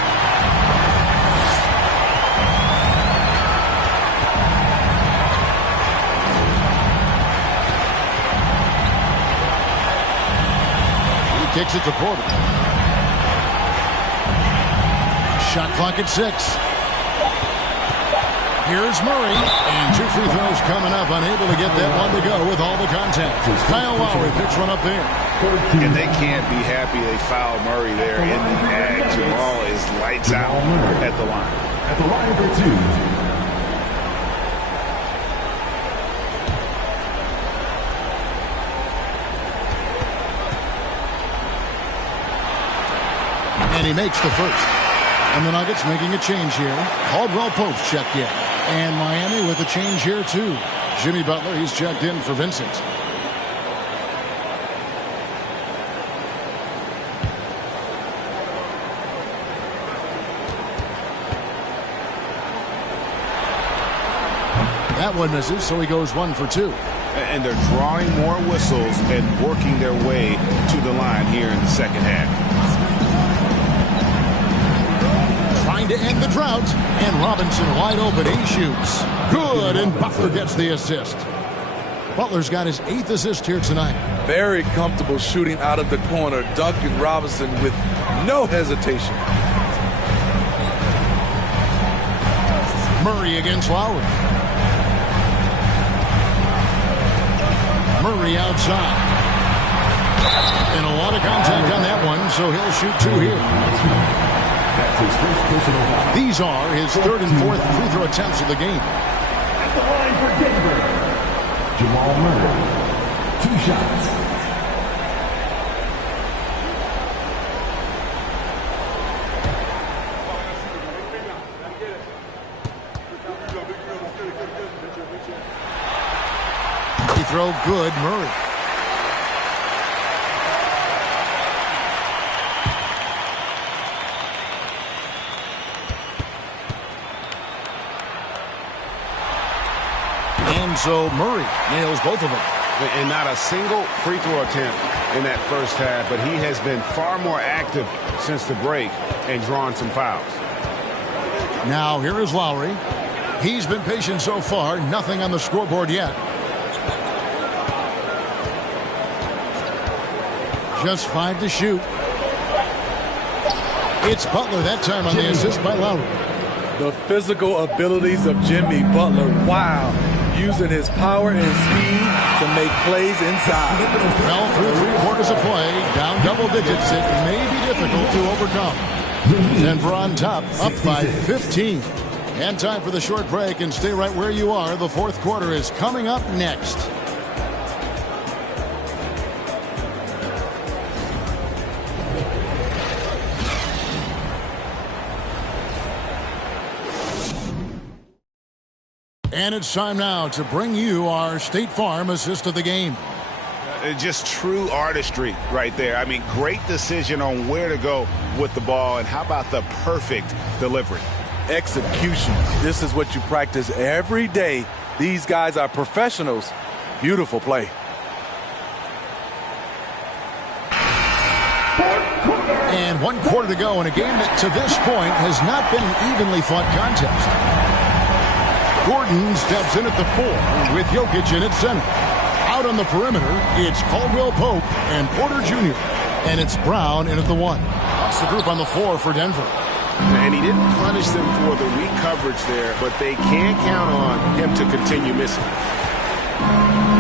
Kicks it to Porter. Shot clock at 6. Here's Murray, and 2 free throws coming up, unable to get that one to go with all the contact. Kyle Lowry picks one up there. And they can't be happy they fouled Murray there in the ag. Jamal is lights out at the line. At the line for 2. And he makes the first. And the Nuggets making a change here. Caldwell Pope's checked in. And Miami with a change here, too. Jimmy Butler, he's checked in for Vincent. That one misses, so he goes 1 for 2. And they're drawing more whistles and working their way to the line here in the second half. Trying to end the drought, and Robinson wide open. He shoots. Good, and Butler gets the assist. Butler's got his 8th assist here tonight. Very comfortable shooting out of the corner. Duncan Robinson with no hesitation. Murray against Lowry. Murray outside. And a lot of contact on that one, so he'll shoot 2 here. These are his 3rd and 4th free throw attempts of the game. At the line for Denver, Jamal Murray. 2 shots. Free throw good, Murray. And so Murray nails both of them. And not a single free throw attempt in that first half, but he has been far more active since the break and drawn some fouls. Now here is Lowry. He's been patient so far, nothing on the scoreboard yet. Just 5 to shoot. It's Butler that time on the assist by Lowry. The physical abilities of Jimmy Butler. Wow. Using his power and speed to make plays inside. Well, through 3 quarters of play, down double digits, it may be difficult to overcome. Denver on top, up by 15. And time for the short break, and stay right where you are. The 4th quarter is coming up next. And it's time now to bring you our State Farm assist of the game. Just true artistry right there. I mean, great decision on where to go with the ball, and how about the perfect delivery? Execution. This is what you practice every day. These guys are professionals. Beautiful play. And 1 quarter to go in a game that to this point has not been an evenly fought contest. Gordon steps in at the 4 with Jokic in at center. Out on the perimeter, it's Caldwell Pope and Porter Jr. And it's Brown in at the 1. That's the group on the floor for Denver. And he didn't punish them for the weak coverage there, but they can count on him to continue missing.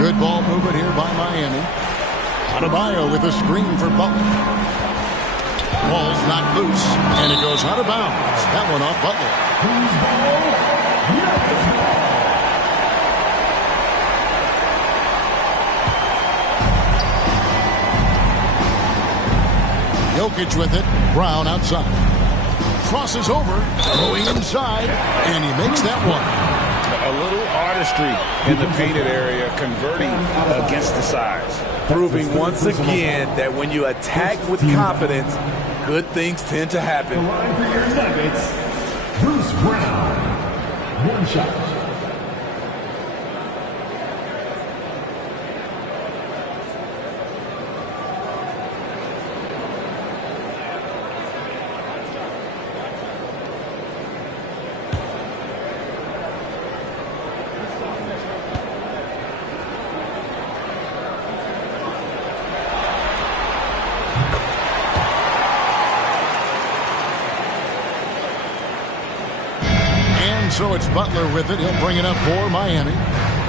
Good ball movement here by Miami. Adebayo with a screen for Butler. Ball's not loose, and it goes out of bounds. That one off Butler. Jokic with it. Brown outside. Crosses over. Going inside. And he makes that one. A little artistry in the painted area, converting against the size. Proving once again that when you attack with confidence, good things tend to happen. The line for your Nuggets, Bruce Brown. 1 shot. so it's Butler with it. He'll bring it up for Miami.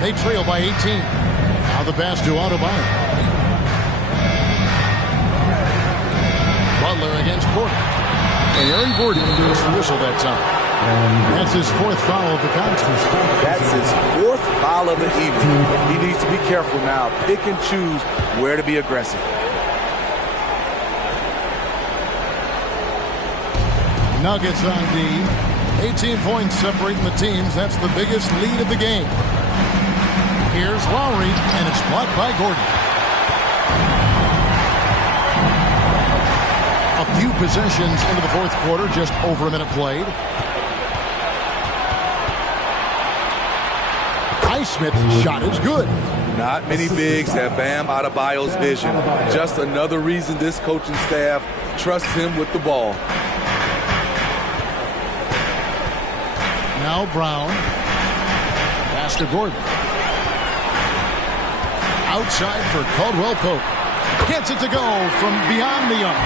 They trail by 18. Now the pass to Adebayo. Butler against Porter. And Aaron Gordon gets the whistle that time. That's his fourth foul of the contest. That's his fourth foul of the evening. He needs to be careful now. Pick and choose where to be aggressive. Nuggets on D. 18 points separating the teams. That's the biggest lead of the game. Here's Lowry, and it's blocked by Gordon. A few possessions into the fourth quarter, just over a minute played. Highsmith's shot is good. Not many bigs have Bam Adebayo's vision. Just another reason this coaching staff trusts him with the ball. Now Brown. Pass to Gordon. Outside for Caldwell Pope. Gets it to go from beyond the arc.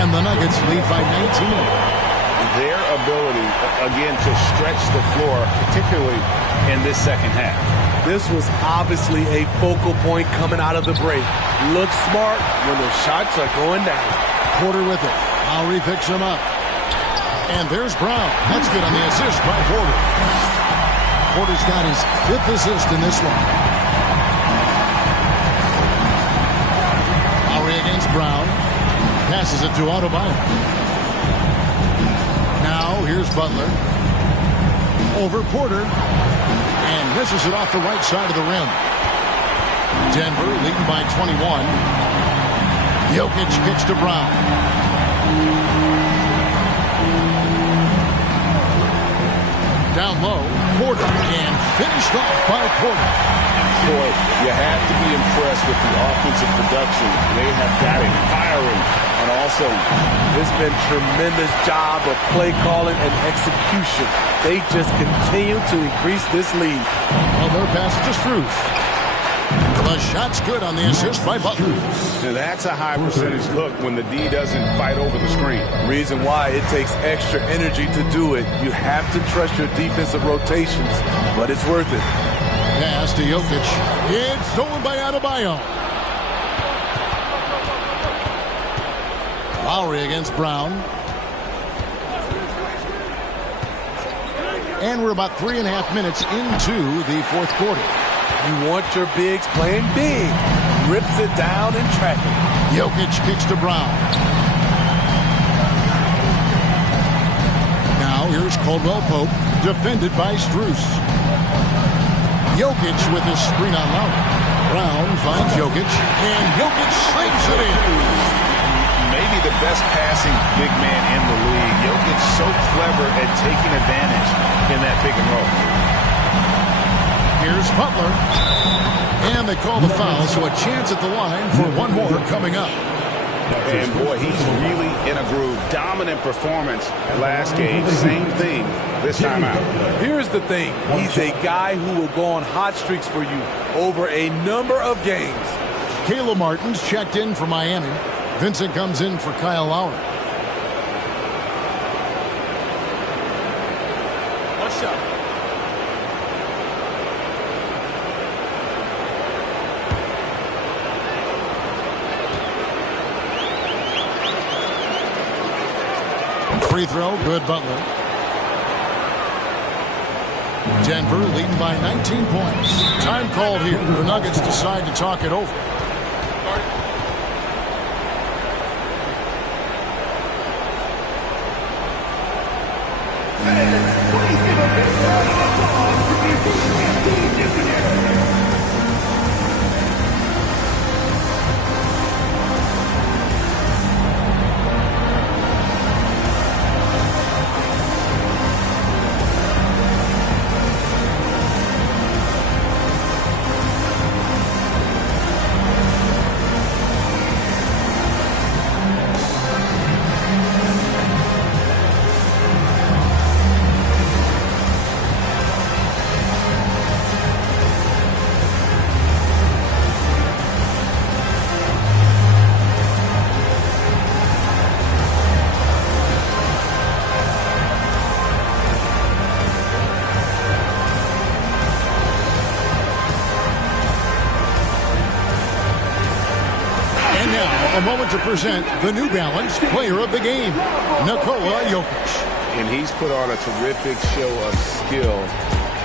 And the Nuggets lead by 19. Their ability, again, to stretch the floor, particularly in this second half. This was obviously a focal point coming out of the break. Looks smart when the shots are going down. Porter with it. Lowry picks him up. And there's Brown. That's good on the assist by Porter. Porter's got his fifth assist in this one. Lowry against Brown. Passes it to Adebayo. Now here's Butler. Over Porter. And misses it off the right side of the rim. Denver leading by 21. Jokic kicks to Brown. Down low, Porter, and finished off by Porter. Boy, you have to be impressed with the offensive production. They have got it firing. And also, it's been tremendous job of play calling and execution. They just continue to increase this lead. Well, their pass to Strus. The shot's good on the assist by Butler. Now that's a high percentage look when the D doesn't fight over the screen. Reason why it takes extra energy to do it. You have to trust your defensive rotations, but it's worth it. Pass to Jokic. It's stolen by Adebayo. Lowry against Brown. And we're about 3.5 minutes into the fourth quarter. You want your bigs playing big. Rips it down in traffic. Jokic kicks to Brown. Now here's Caldwell Pope, defended by Strus. Jokic with his screen on Lowry. Brown finds Jokic, and Jokic slings it in. Maybe the best passing big man in the league. Jokic so clever at taking advantage in that pick and roll. Here's Butler. And they call the foul, so a chance at the line for one more coming up. And boy, he's really in a groove. Dominant performance last game. Same thing this time out. Here's the thing. He's a guy who will go on hot streaks for you over a number of games. Caleb Martin's checked in for Miami. Vincent comes in for Kyle Lowry. What's up? Free throw, good Butler. Denver leading by 19 points. Time called here. The Nuggets decide to talk it over. proud to present the New Balance Player of the Game, Nikola Jokic. And he's put on a terrific show of skill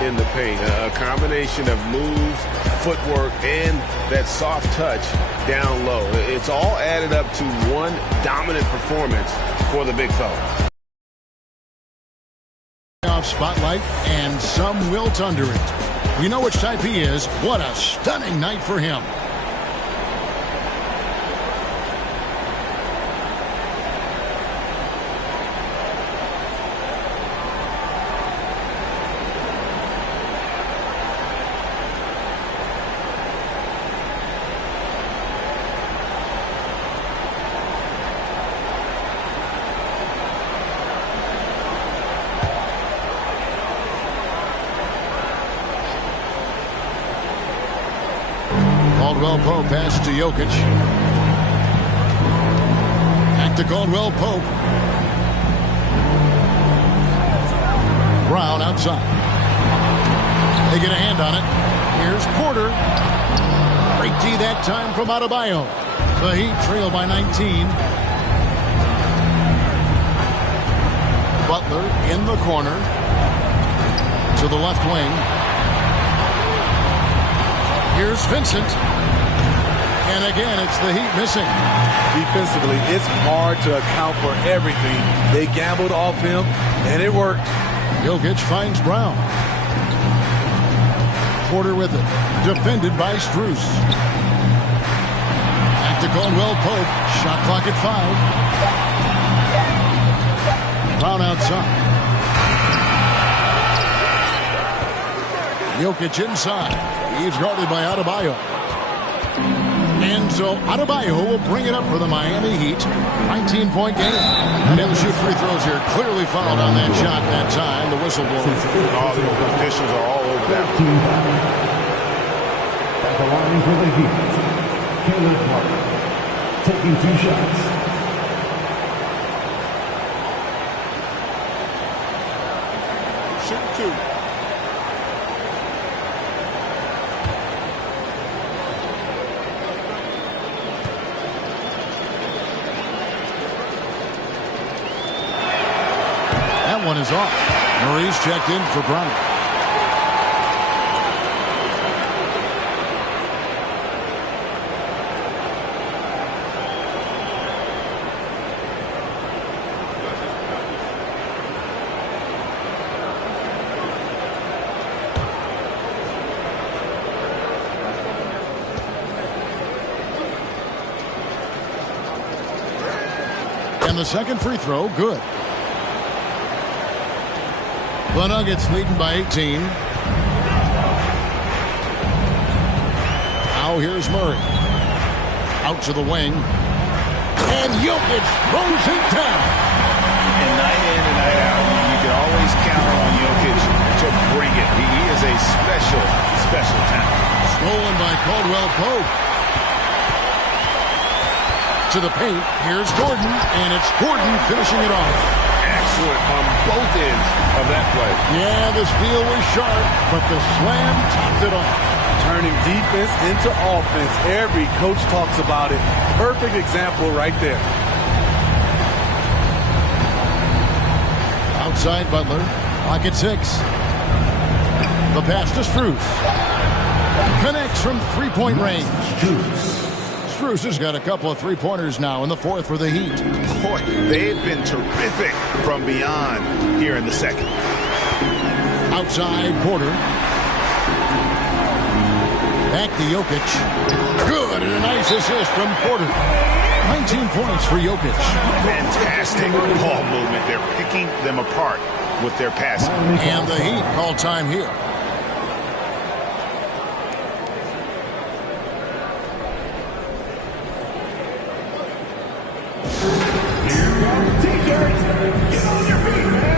in the paint. A combination of moves, footwork, and that soft touch down low. It's all added up to one dominant performance for the big fella. Spotlight, and some wilt under it. We know which type he is. What a stunning night for him. Caldwell-Pope pass to Jokic. Back to Caldwell-Pope. Brown outside. They get a hand on it. Here's Porter. Great D that time from Adebayo. The Heat trail by 19. Butler in the corner. To the left wing. Here's Vincent. And again, it's the Heat missing. Defensively, it's hard to account for everything. They gambled off him, and it worked. Jokic finds Brown. Porter with it. Defended by Strus. Back to Caldwell-Pope. Shot clock at 5. Brown outside. Jokic inside. He's guarded by Adebayo. And so Adebayo will bring it up for the Miami Heat. 19-point game. And he'll shoot free throws here. Clearly fouled on that shot that time. The whistle blows. All the officials are all over that. At the line for the Heat, Caleb Martin taking 2 shots. Shoot 2. One is off. Murray's checked in for Brown. And the second free throw, good. The Nuggets leading by 18. Now here's Murray. Out to the wing. And Jokic throws it down. And night in and night out, you can always count on Jokic to bring it. He is a special talent. Stolen by Caldwell-Pope. To the paint. Here's Gordon. And it's Gordon finishing it off. Excellent on both ends of that play. Yeah, the steal was sharp, but the slam topped it off. Turning defense into offense. Every coach talks about it. Perfect example right there. Outside Butler. Clock at 6. The pass to Strus. Connects from three-point range. Strus has got a couple of three-pointers now in the fourth for the Heat. Boy, they've been terrific from beyond here in the second. Outside Porter. Back to Jokic. Good, and a nice assist from Porter. 19 points for Jokic. Fantastic ball movement. They're picking them apart with their passing. And the Heat call time here. Get on your feet, man!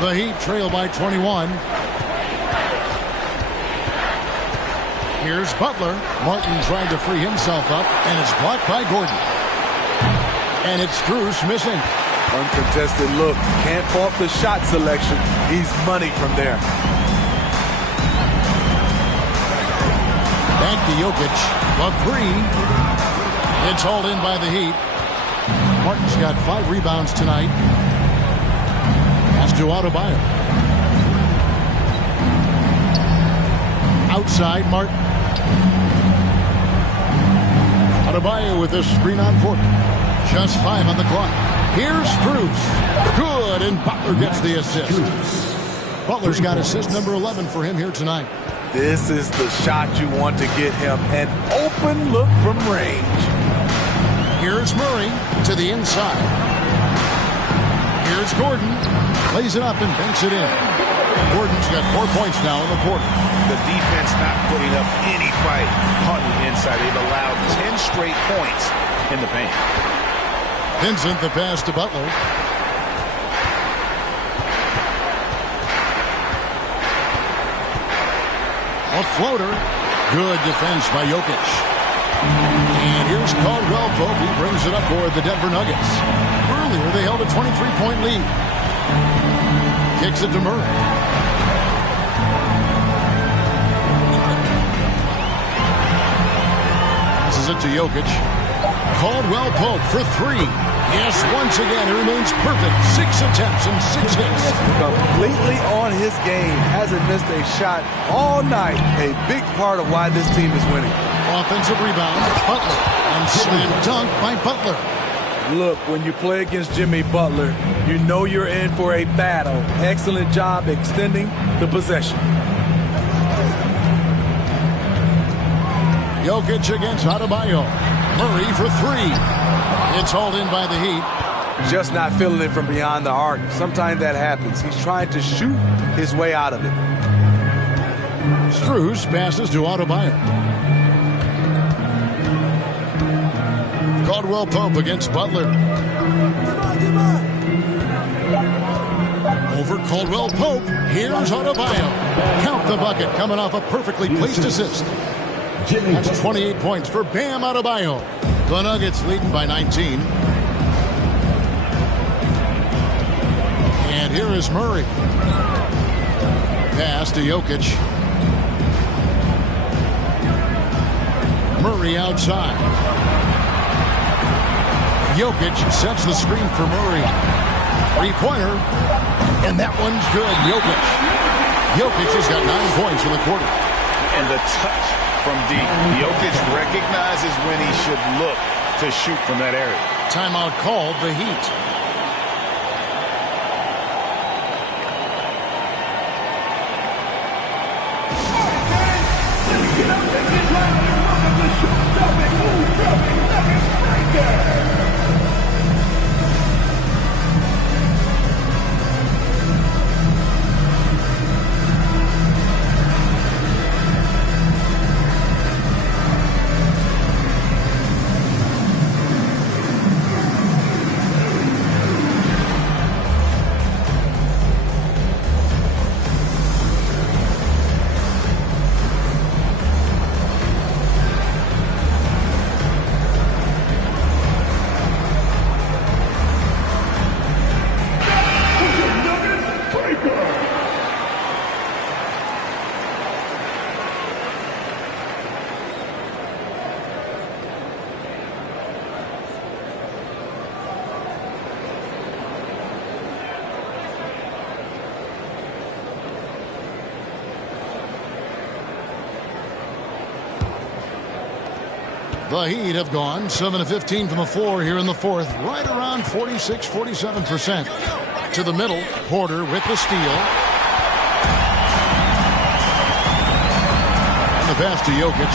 The Heat trail by 21. Here's Butler. Martin trying to free himself up, and it's blocked by Gordon. And it's Strus missing. Uncontested look. Can't fault the shot selection. He's money from there. Back to Jokic. The three. It's hauled in by the Heat. Martin's got 5 rebounds tonight. Pass to Adebayo. Outside, Martin. Adebayo with this screen on Porter. Just 5 on the clock. Here's Strus. Good, and Butler gets the assist. Butler's got assist number 11 for him here tonight. This is the shot you want to get him. An open look from range. Here's Murray to the inside. Here's Gordon. Plays it up and banks it in. Gordon's got 4 points now in the quarter. The defense not putting up any fight. Hunting inside. They've allowed 10 straight points in the paint. Vincent the pass to Butler. A floater. Good defense by Jokic. And here's Caldwell Pope. He brings it up for the Denver Nuggets. Earlier they held a 23-point lead. Kicks it to Murray. Passes it to Jokic. Caldwell Pope for 3. Yes, once again, he remains perfect. 6 attempts and 6 hits. Completely on his game. Hasn't missed a shot all night. A big part of why this team is winning. Offensive rebound, Butler. And slam dunk by Butler. Look, when you play against Jimmy Butler, you know you're in for a battle. Excellent job extending the possession. Jokic against Adebayo. Murray for 3. It's hauled in by the Heat. Just not feeling it from beyond the arc. Sometimes that happens. He's trying to shoot his way out of it. Strus passes to Adebayo. Caldwell Pope against Butler. Over Caldwell Pope. Here's Adebayo. Count the bucket coming off a perfectly placed assist. That's 28 points for Bam Adebayo. The Nuggets leading by 19. And here is Murray. Pass to Jokic. Murray outside. Jokic sets the screen for Murray. 3-pointer. And that one's good. Jokic has got 9 points in the quarter. And the touch from deep. Jokic recognizes when he should look to shoot from that area. Timeout called, the Heat. The Heat have gone 7 of 15 from the floor here in the fourth, right around 46-47%. To the middle, Porter with the steal. And the pass to Jokic.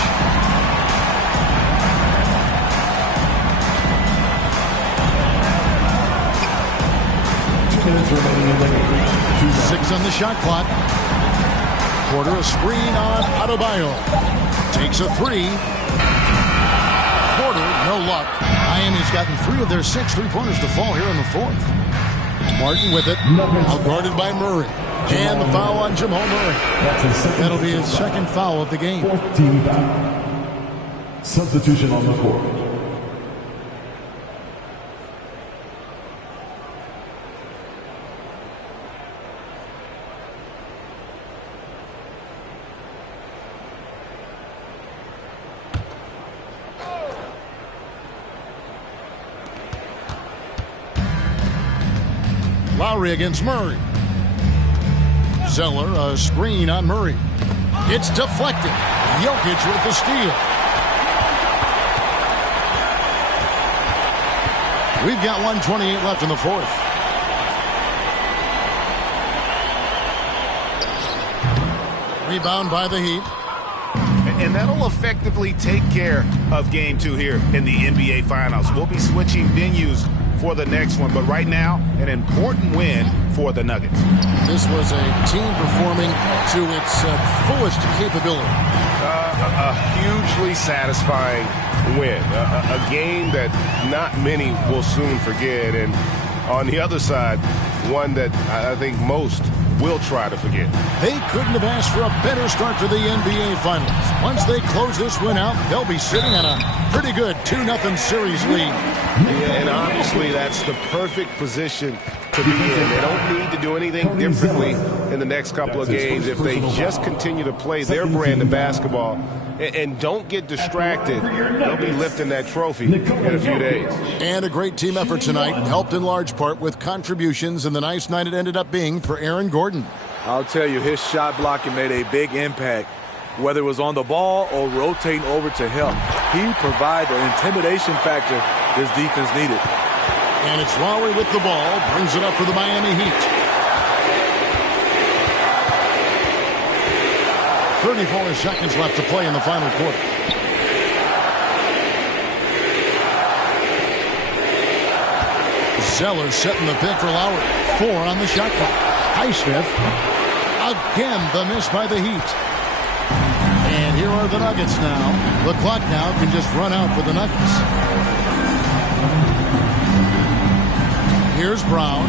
Six on the shot clock. Porter a screen on Adebayo. Takes a 3. Porter, no luck. Miami's gotten 3 of their 6 3-pointers to fall here in the fourth. Martin with it. Now guarded by Murray. And the foul on Jamal Murray. That'll be his second foul of the game. 4th team foul. Substitution on the court. Lowry against Murray. Zeller, a screen on Murray. It's deflected. Jokic with the steal. We've got 1:28 left in the fourth. Rebound by the Heat. And that'll effectively take care of game 2 here in the NBA Finals. We'll be switching venues for the next one, but right now, an important win for the Nuggets. This was a team performing to its fullest capability. A hugely satisfying win. A game that not many will soon forget. And on the other side, one that I think most will try to forget. They couldn't have asked for a better start to the NBA Finals. Once they close this win out, they'll be sitting on a pretty good 2-0 series lead. Yeah, and obviously that's the perfect position to be in. They don't need to do anything differently in the next couple of games. If they just continue to play their brand of basketball and don't get distracted, they'll be lifting that trophy in a few days. And a great team effort tonight, helped in large part with contributions in the nice night it ended up being for Aaron Gordon. I'll tell you, his shot blocking made a big impact, whether it was on the ball or rotating over to help. He provided the intimidation factor this defense needed. And it's Lowry with the ball, brings it up for the Miami Heat. 34 seconds left to play in the final quarter. Zeller setting the pick for Lowry. 4 on the shot clock. Highsmith. Again, the miss by the Heat. And here are the Nuggets now. The clock now can just run out for the Nuggets. Here's Brown.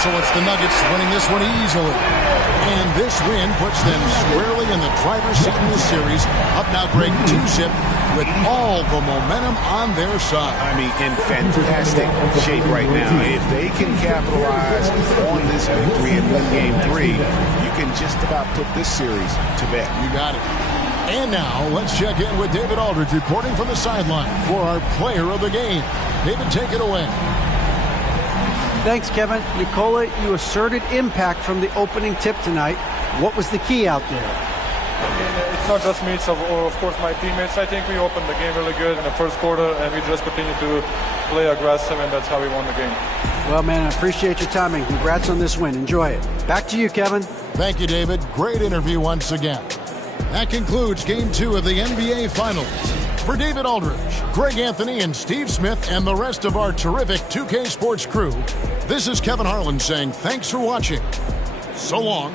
So it's the Nuggets winning this one easily. And this win puts them squarely in the driver's seat in this series. Up now, Greg, 2-zip with all the momentum on their side. I mean, in fantastic shape right now. If they can capitalize on this victory and win game 3, you can just about put this series to bed. You got it. And now, let's check in with David Aldridge reporting from the sideline for our player of the game. David, take it away. Thanks, Kevin. Nikola, you asserted impact from the opening tip tonight. What was the key out there? It's not just me, it's of course my teammates. I think we opened the game really good in the first quarter, and we just continue to play aggressive, and that's how we won the game. Well, man, I appreciate your time, and congrats on this win. Enjoy it. Back to you, Kevin. Thank you, David. Great interview once again. That concludes Game 2 of the NBA Finals. For David Aldridge, Greg Anthony, and Steve Smith, and the rest of our terrific 2K Sports crew, this is Kevin Harlan saying thanks for watching. So long.